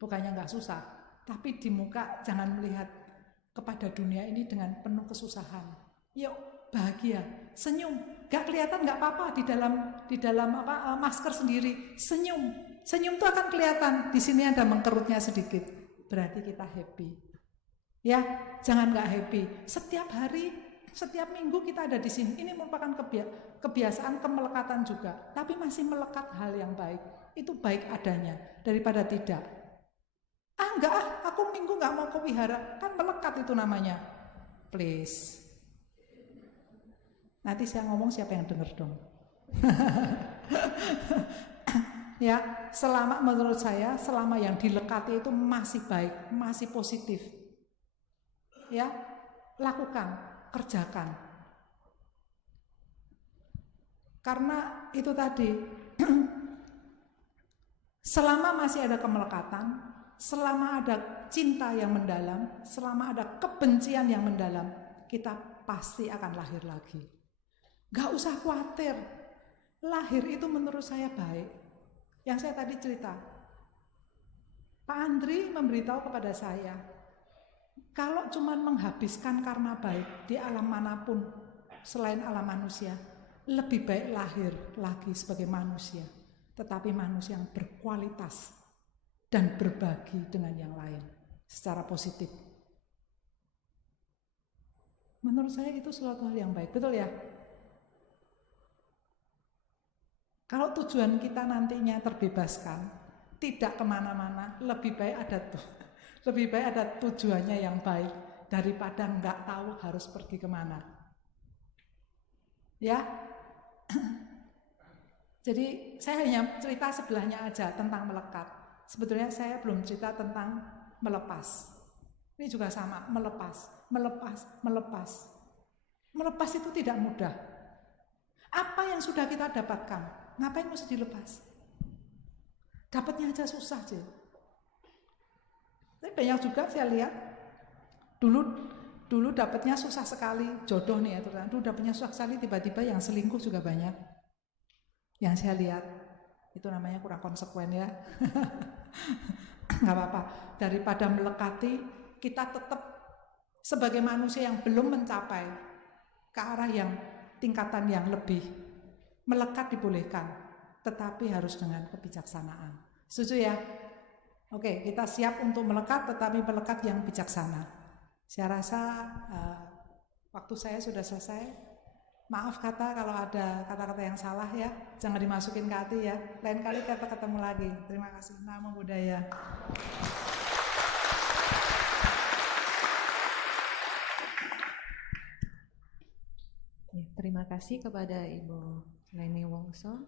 Bukannya nggak susah, tapi di muka jangan melihat kepada dunia ini dengan penuh kesusahan. Yuk bahagia, senyum. Gak kelihatan nggak apa-apa di dalam masker sendiri. Senyum itu akan kelihatan. Di sini ada mengkerutnya sedikit. Berarti kita happy. Ya, jangan nggak happy. Setiap hari, setiap minggu kita ada di sini. Ini merupakan kebiasaan kemelekatan juga. Tapi masih melekat hal yang baik. Itu baik adanya daripada tidak. Enggak, aku minggu nggak mau ke wihara, kan melekat itu namanya. Please. Nanti saya ngomong siapa yang denger dong. Ya, menurut saya, selama yang dilekati itu masih baik, masih positif. Ya, lakukan, kerjakan. Karena itu tadi, selama masih ada kemelekatan, selama ada cinta yang mendalam, selama ada kebencian yang mendalam, kita pasti akan lahir lagi. Gak usah khawatir. Lahir itu menurut saya baik. Yang saya tadi cerita, Pak Andri memberitahu kepada saya, kalau cuma menghabiskan karma baik di alam manapun selain alam manusia, lebih baik lahir lagi sebagai manusia, tetapi manusia yang berkualitas dan berbagi dengan yang lain secara positif. Menurut saya itu suatu hal yang baik, betul ya? Kalau tujuan kita nantinya terbebaskan, tidak kemana-mana, lebih baik ada tujuannya yang baik daripada nggak tahu harus pergi kemana. Ya, jadi saya hanya cerita sebelahnya aja tentang melekat. Sebetulnya saya belum cerita tentang melepas. Ini juga sama, melepas. Melepas itu tidak mudah. Apa yang sudah kita dapatkan? Ngapain mesti dilepas? Dapatnya aja susah aja. Tapi banyak juga saya lihat dulu dapatnya susah sekali, jodoh nih ya, dulu dapatnya susah sekali, tiba-tiba yang selingkuh juga banyak. Yang saya lihat itu namanya kurang konsekuen ya. Nggak apa-apa. Daripada melekati, kita tetap sebagai manusia yang belum mencapai ke arah yang tingkatan yang lebih. Melekat dibolehkan, tetapi harus dengan kebijaksanaan. Setuju ya? Oke, kita siap untuk melekat, tetapi melekat yang bijaksana. Saya rasa waktu saya sudah selesai. Maaf kalau ada kata-kata yang salah ya, jangan dimasukin ke hati ya. Lain kali kita ketemu lagi. Terima kasih. Namo Buddhaya. Ya, terima kasih kepada Ibu Leni Wongso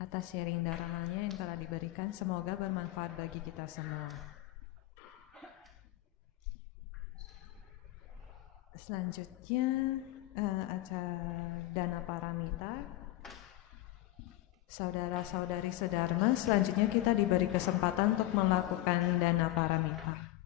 atas sharing dharmanya yang telah diberikan. Semoga bermanfaat bagi kita semua. Selanjutnya acara Dana Paramita. Saudara-saudari sedharma, selanjutnya kita diberi kesempatan untuk melakukan Dana Paramita.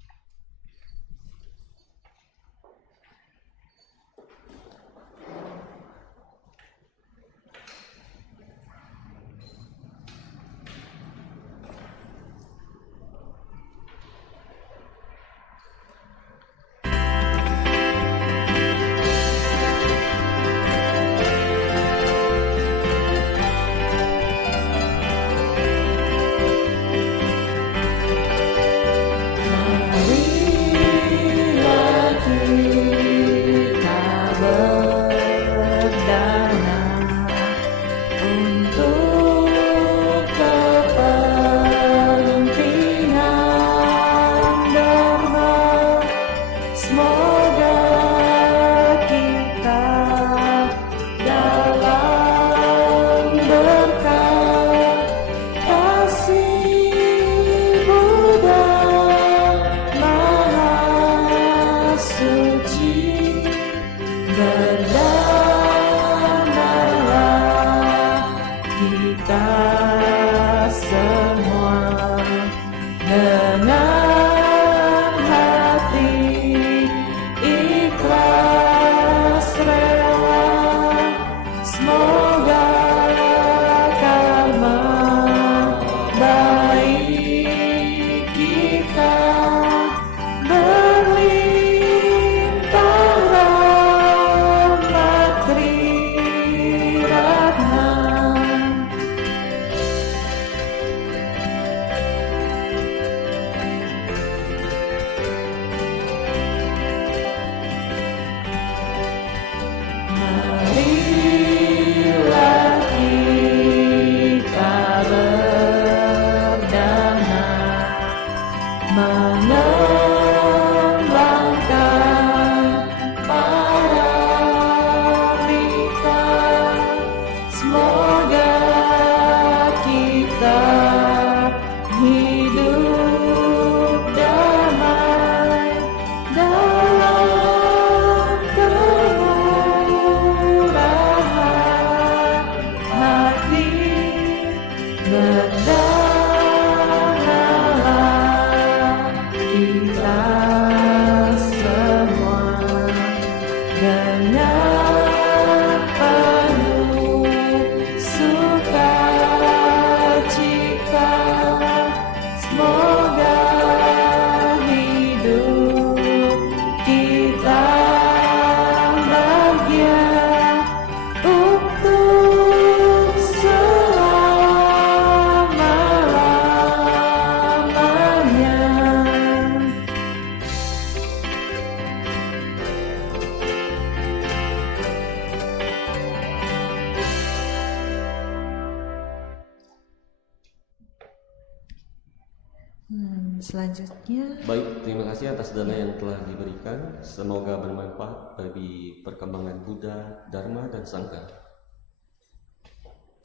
Selanjutnya, Baik, terima kasih atas dana yang telah diberikan. Semoga bermanfaat bagi perkembangan Buddha, Dharma, dan Sangha.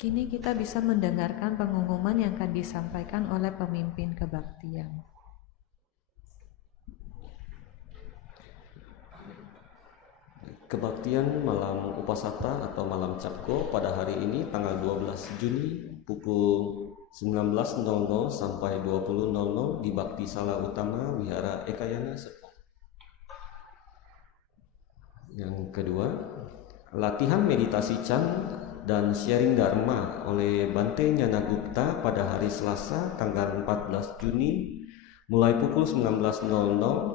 kini kita bisa mendengarkan pengumuman yang akan disampaikan oleh pemimpin kebaktian. Kebaktian malam Upasata atau malam Capko pada hari ini tanggal 12 Juni pukul 19.00 sampai 20.00 di Bakti Sala Utama Wihara Ekayana Serpong. Yang kedua, latihan meditasi Chan dan sharing Dharma oleh Bante Nyana Gupta pada hari Selasa tanggal 14 Juni mulai pukul 19.00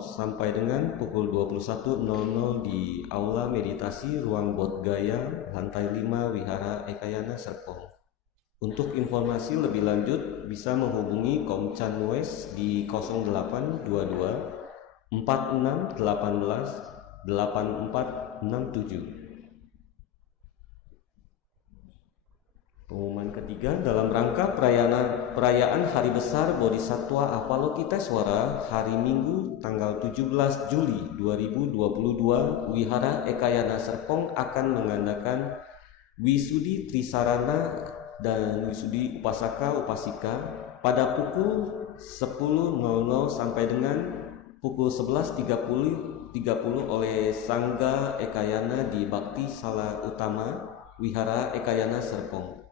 sampai dengan pukul 21.00 di Aula Meditasi Ruang Bodhgaya, lantai 5 Wihara Ekayana Serpong. Untuk informasi lebih lanjut bisa menghubungi Kom Chan West di 0822 4618 8467. Pengumuman ketiga, dalam rangka perayaan Hari Besar Bodhisattva Avalokiteswara hari Minggu tanggal 17 Juli 2022, Wihara Ekayana Serpong akan mengadakan Wisudi Trisarana dan Wisudi Upasaka Upasika pada pukul 10.00 sampai dengan pukul 11.30 oleh Sangga Ekayana di Bakti Sala Utama Wihara Ekayana Serpong.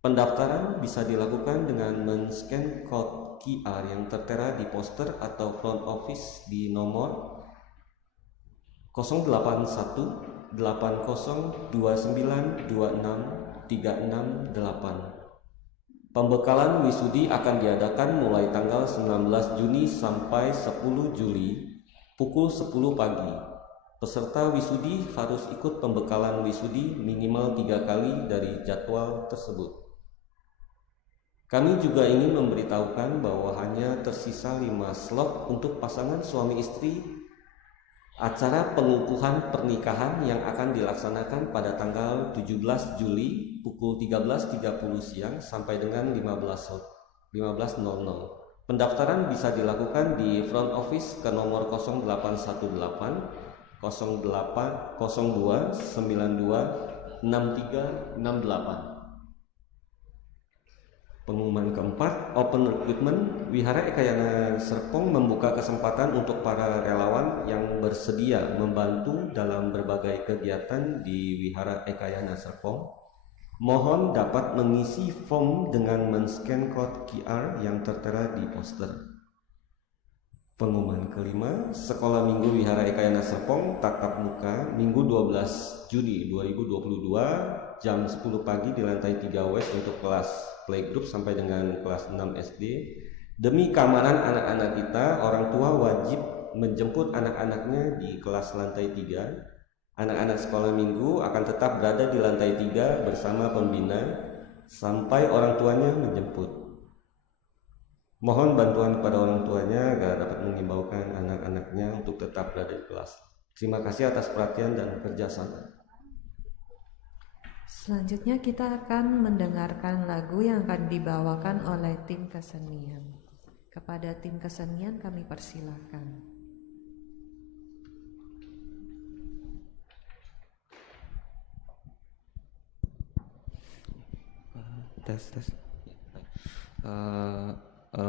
Pendaftaran bisa dilakukan dengan men-scan kode QR yang tertera di poster atau front office di nomor 081 80 29 26 368. Pembekalan wisudi akan diadakan mulai tanggal 19 Juni sampai 10 Juli pukul 10 pagi. Peserta wisudi harus ikut pembekalan wisudi minimal 3 kali dari jadwal tersebut. Kami juga ingin memberitahukan bahwa hanya tersisa 5 slot untuk pasangan suami istri acara pengukuhan pernikahan yang akan dilaksanakan pada tanggal 17 Juli pukul 13.30 siang sampai dengan 15.00. Pendaftaran bisa dilakukan di front office ke nomor 0818 08 02 92 6368. Pengumuman keempat, open recruitment. Wihara Ekayana Serpong membuka kesempatan untuk para relawan yang bersedia membantu dalam berbagai kegiatan di Wihara Ekayana Serpong. Mohon dapat mengisi form dengan men-scan kode QR yang tertera di poster. Pengumuman kelima, Sekolah Minggu Wihara Ekayana Serpong tatap muka Minggu 12 Juni 2022 jam 10 pagi di lantai 3 West untuk kelas playgroup sampai dengan kelas 6 SD. Demi keamanan anak-anak kita, orang tua wajib menjemput anak-anaknya di kelas lantai 3. Anak-anak sekolah minggu akan tetap berada di lantai 3 bersama pembina sampai orang tuanya menjemput. Mohon bantuan kepada orang tuanya agar dapat mengimbaukan anak-anaknya untuk tetap berada di kelas. Terima kasih atas perhatian dan kerjasama. Selanjutnya kita akan mendengarkan lagu yang akan dibawakan oleh tim kesenian. Kepada tim kesenian kami persilahkan.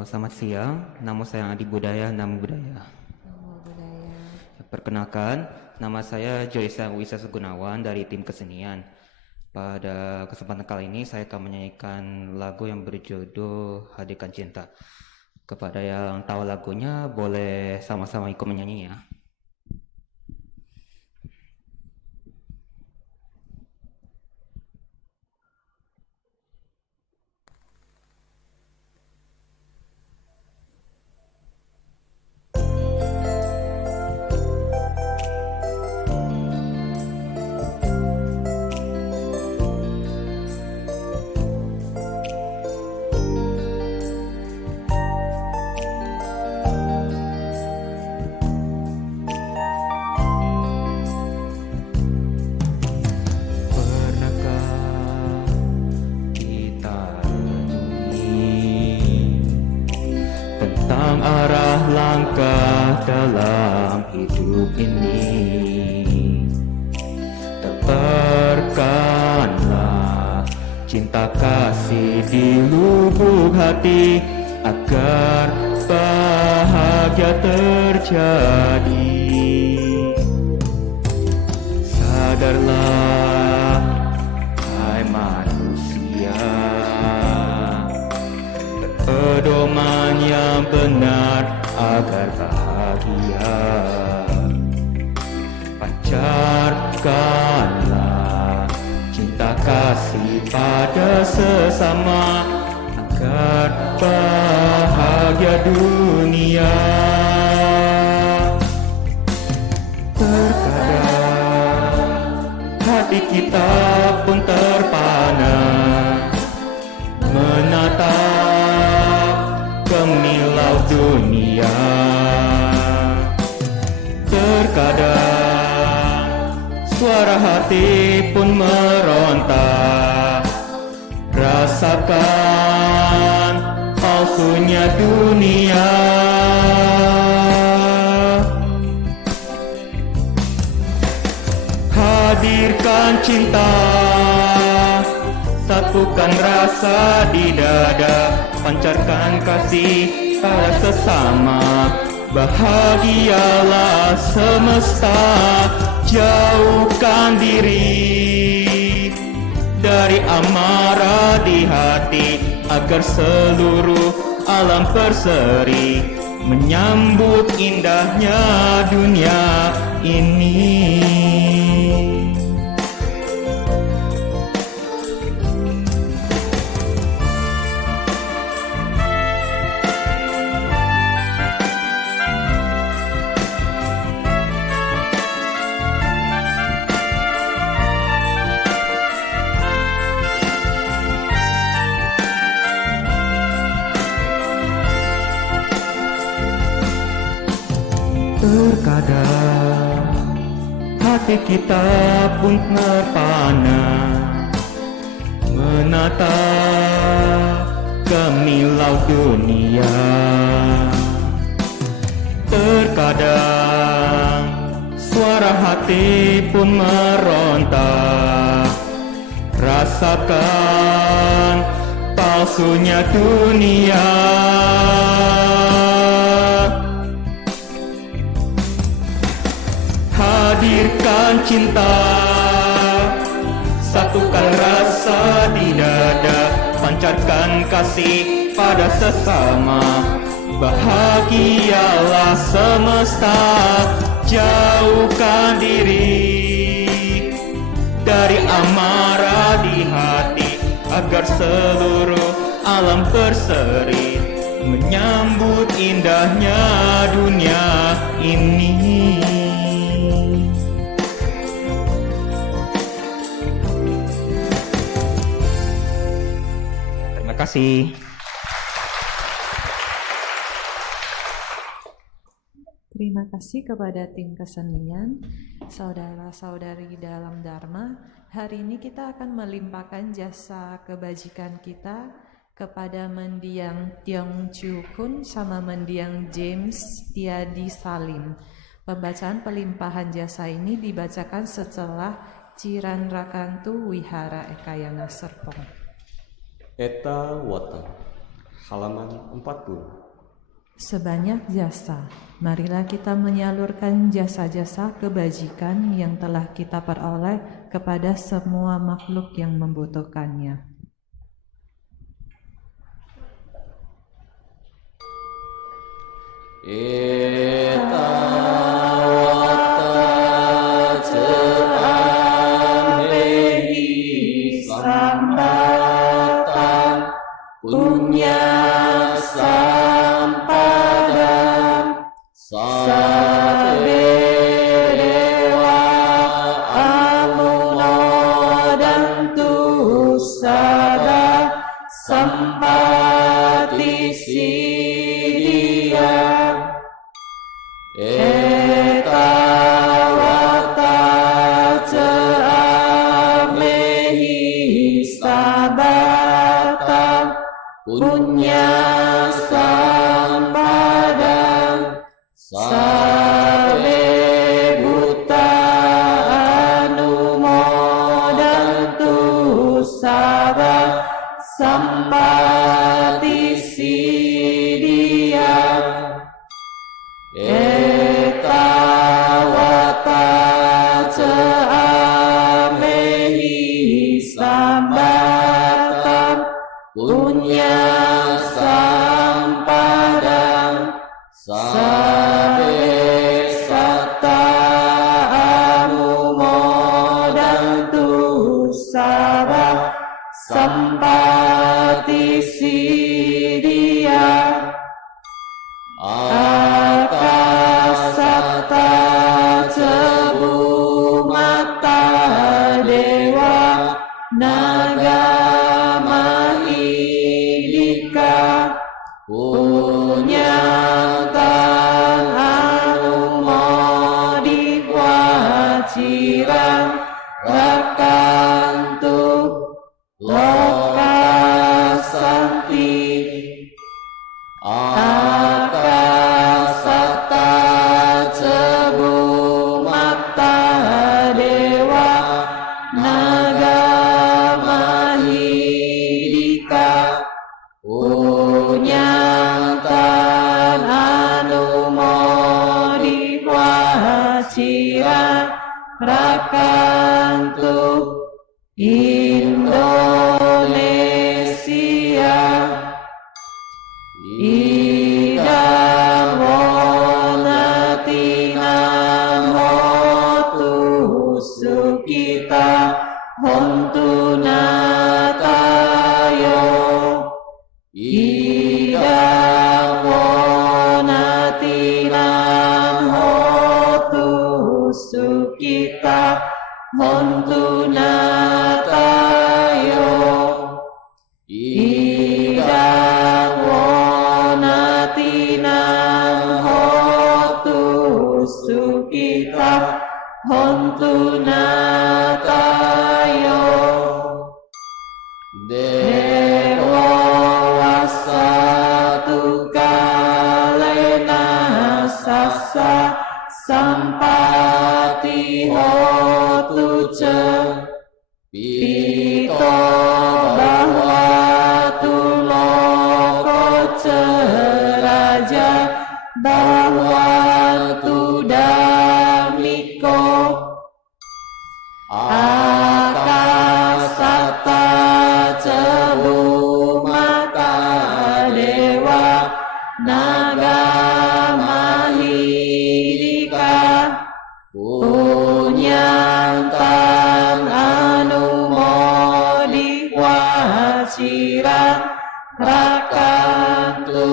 Selamat siang, nama saya Adi Budaya, Nama Budaya. Perkenalkan, nama saya Joysa Wisa Gunawan dari tim kesenian. Pada kesempatan kali ini saya akan menyanyikan lagu yang berjudul Hadirkan Cinta. Kepada yang tahu lagunya boleh sama-sama ikut menyanyi ya. arah langkah dalam hidup ini. Tebarkanlah cinta kasih di lubuk hati agar bahagia terjadi. Sadarlah, hai manusia, pedoman yang benar agar bahagia. Pancarkanlah cinta kasih pada sesama agar bahagia dunia. Terkadang hati kita pun terpana menatap kemilau dunia. Terkadang suara hati pun meronta, rasakan palsunya dunia. Hadirkan cinta, satukan rasa di dada, pancarkan kasih pada sesama. Bahagialah semesta, jauhkan diri dari amarah di hati, agar seluruh alam berseri menyambut indahnya dunia ini. Terkadang hati kita pun terpana menatap kemilau dunia. Terkadang suara hati pun meronta, rasakan palsunya dunia. Hadirkan cinta, satukan rasa di dada, pancarkan kasih pada sesama. Bahagialah semesta, jauhkan diri dari amarah di hati, agar seluruh alam berseri menyambut indahnya dunia ini. Terima kasih. Terima kasih kepada tim kesenian, saudara-saudari dalam Dharma. Hari ini kita akan melimpahkan jasa kebajikan kita kepada mendiang Tiong Chu Kun sama mendiang James Tiadi Salim. Pembacaan pelimpahan jasa ini dibacakan setelah Ciran Rakantu Wihara Ekayana Serpong. Eta Wata, halaman 40. Sebanyak jasa, marilah kita menyalurkan jasa-jasa kebajikan yang telah kita peroleh kepada semua makhluk yang membutuhkannya. Eta wata ceambehi sambatan punya sampadam sadewa amunodantu sada sampati sidia. Eta wata ceamehi sabata punya sampada sabe buta anumodantu saba sampati sidia etawata ceamehi sambatan punya sampadang sabe sata anumodantu saba sampati sidia akasata cebu mata dewa naga mahidika punya anumodi waciran rakantu lokasanti akasata cebu mata dewa naga mahidika punya anumodi waciran rakantu Indonesia idang wonatinam hotu sukita hontu natayo idang wonatinam hotu sukita hontu natayo idang wonatinam hotu sukita hontu natayo dewa wasatu kalena sasa sampati hotu ce pito bahwa tu loko ceraja bahwa tu damiko akasata cebu mata dewa naga mahidika punya anumodi waciran rakantu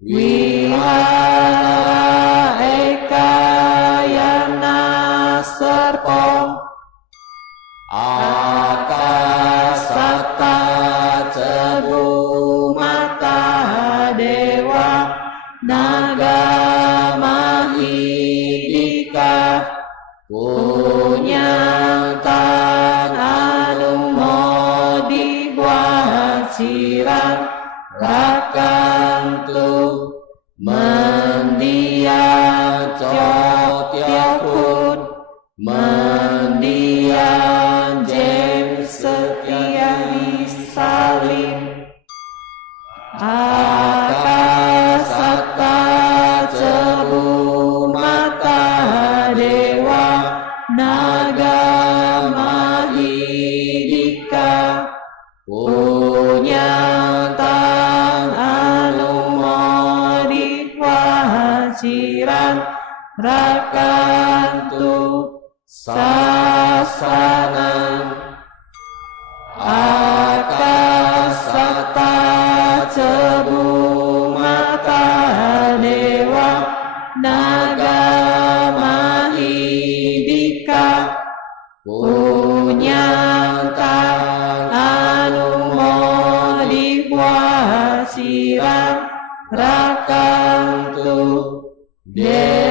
wihara ekayana serpong akasata cebu mata dewa naga mahidika punya anumodi waciran rakantu mendiang cotiakun mendiang jem sekian salim akasata cebu mata dewa naga mahidika punya anumodi waciran rakantu sasanan akasata cebu mata dewa naga mahidika punya anumodi waciran rakantu desanan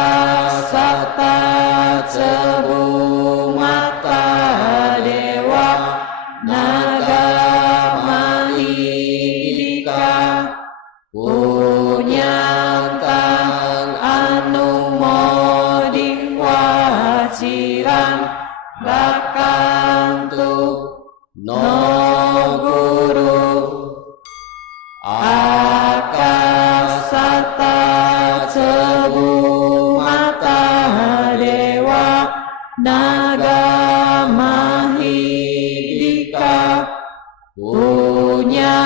akasata cebu mata dewa naga mahidika no guru akasata cebu mata dewa naga mahidika punyatan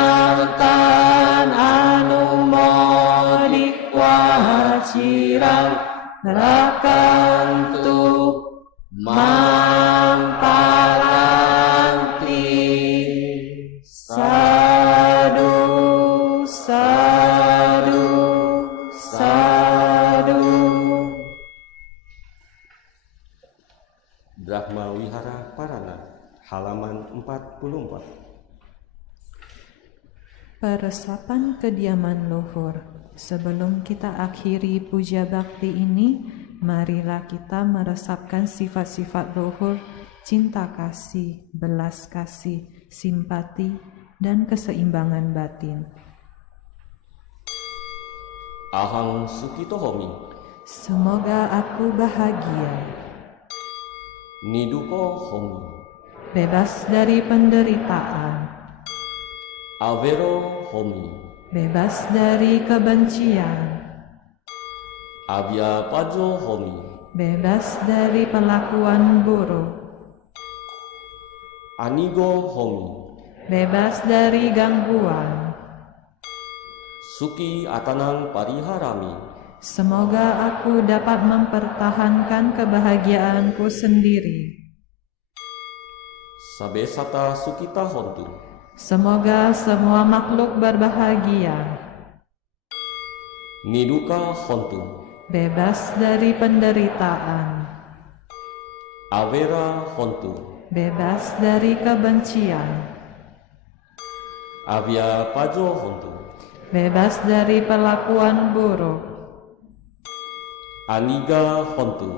anumodik wacirang rakantu mamparanti sadu sadu sadu. Brahma Wihara Parana, halaman 44. Peresapan kediaman luhur. Sebelum kita akhiri puja bakti ini, marilah kita meresapkan sifat-sifat luhur, cinta kasih, belas kasih, simpati, dan keseimbangan batin. Ahang Sukito Homi, Semoga aku bahagia, Niduko Homi, bebas dari penderitaan, Avero Homi, bebas dari kebencian, Avya Pajo Homi, bebas dari perlakuan buruk, Anigo Homi, bebas dari gangguan. Suki Atanang Pariharami, Semoga aku dapat mempertahankan kebahagiaanku sendiri. Sabesata Sukita Hontu, Semoga semua makhluk berbahagia, Niduka Hontu, bebas dari penderitaan, Avera Hontu, bebas dari kebencian, Avya Pajo Hontu, bebas dari perlakuan buruk, Aniga Hontu,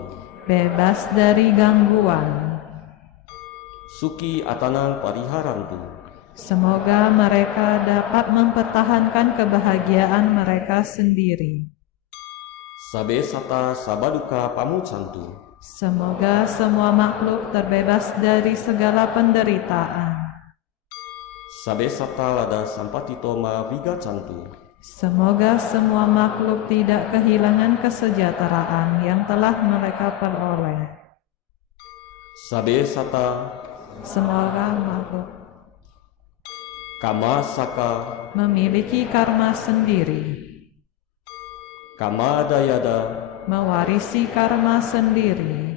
bebas dari gangguan. Suki Atanang Pariharantu, Semoga mereka dapat mempertahankan kebahagiaan mereka sendiri. Sabesata Sabaduka Pamucantu, Semoga semua makhluk terbebas dari segala penderitaan. Sabesata Lada Sampatitoma Vigacantu, Semoga semua makhluk tidak kehilangan kesejahteraan yang telah mereka peroleh. Sabesata Semoga makhluk Kama Saka, memiliki karma sendiri, Kama Dayada, mewarisi karma sendiri,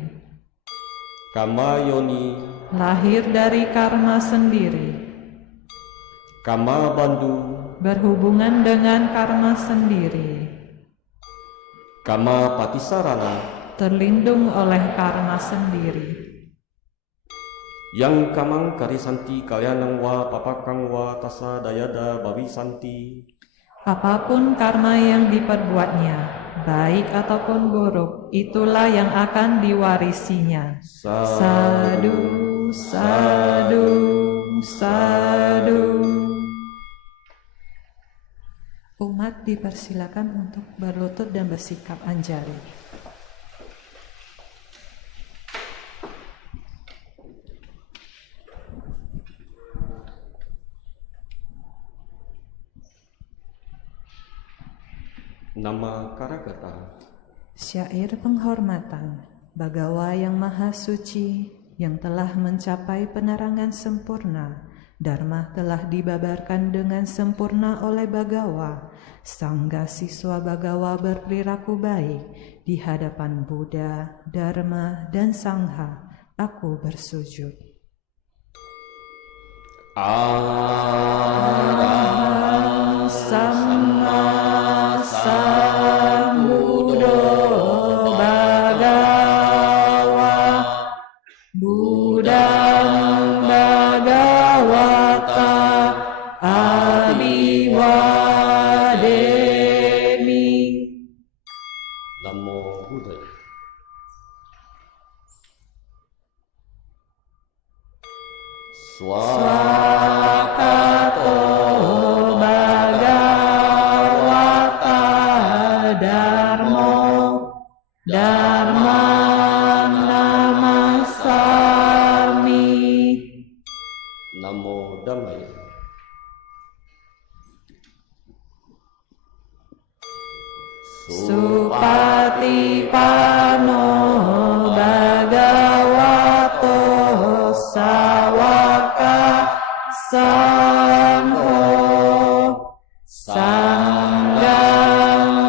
Kama Yoni, lahir dari karma sendiri, Kama Bandu, berhubungan dengan karma sendiri, Kama Patisarana, terlindung oleh karma sendiri. Yang kamang karisanti kalyanang wa papakang wa tasa dayada bawi santi. Apapun karma yang diperbuatnya, baik ataupun buruk, itulah yang akan diwarisinya. Sadu, sadu, sadu. Umat dipersilakan untuk berlutut dan bersikap anjari. Nama Karagata. Syair penghormatan, Bagawa yang Maha Suci, yang telah mencapai penerangan sempurna, Dharma telah dibabarkan dengan sempurna oleh Bagawa. Sangga siswa Bagawa berperilaku baik di hadapan Buddha, Dharma, dan Sangha. Aku bersujud. Arahang Sama Sambuddho Bhagawa Buddhang Bhagawata Abhiwademi. Namo Buddhaya. Swakato Bhagawata Dharmo Dharma Namasami. Namo damai. Supatipano Bhagavato Sawaka Sangho Sanghang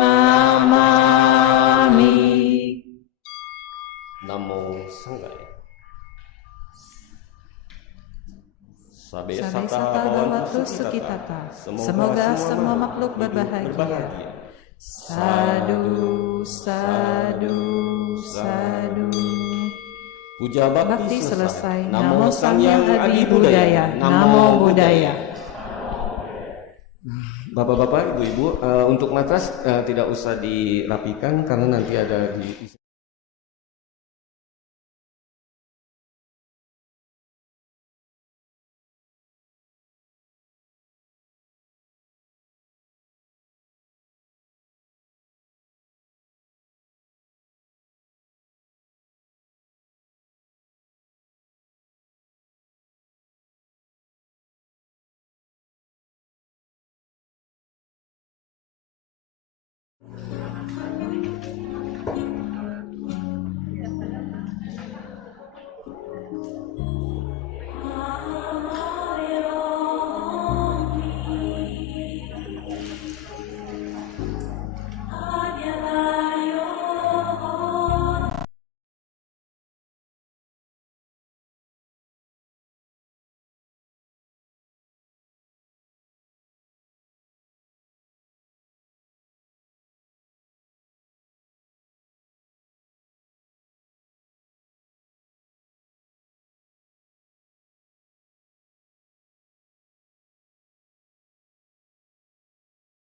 Namami. Namo Sanggaya. Sabe Sabe sata sata bawatu bawatu sukitata. sukitata. Semoga semua makhluk berbahagia. Sadu, sadu, sadu. Puja Bakti bakti selesai. selesai. Namo Sang Hyang Adi Budaya. Namo Budaya. Bapak-bapak, ibu-ibu, untuk matras tidak usah dirapikan karena nanti ada di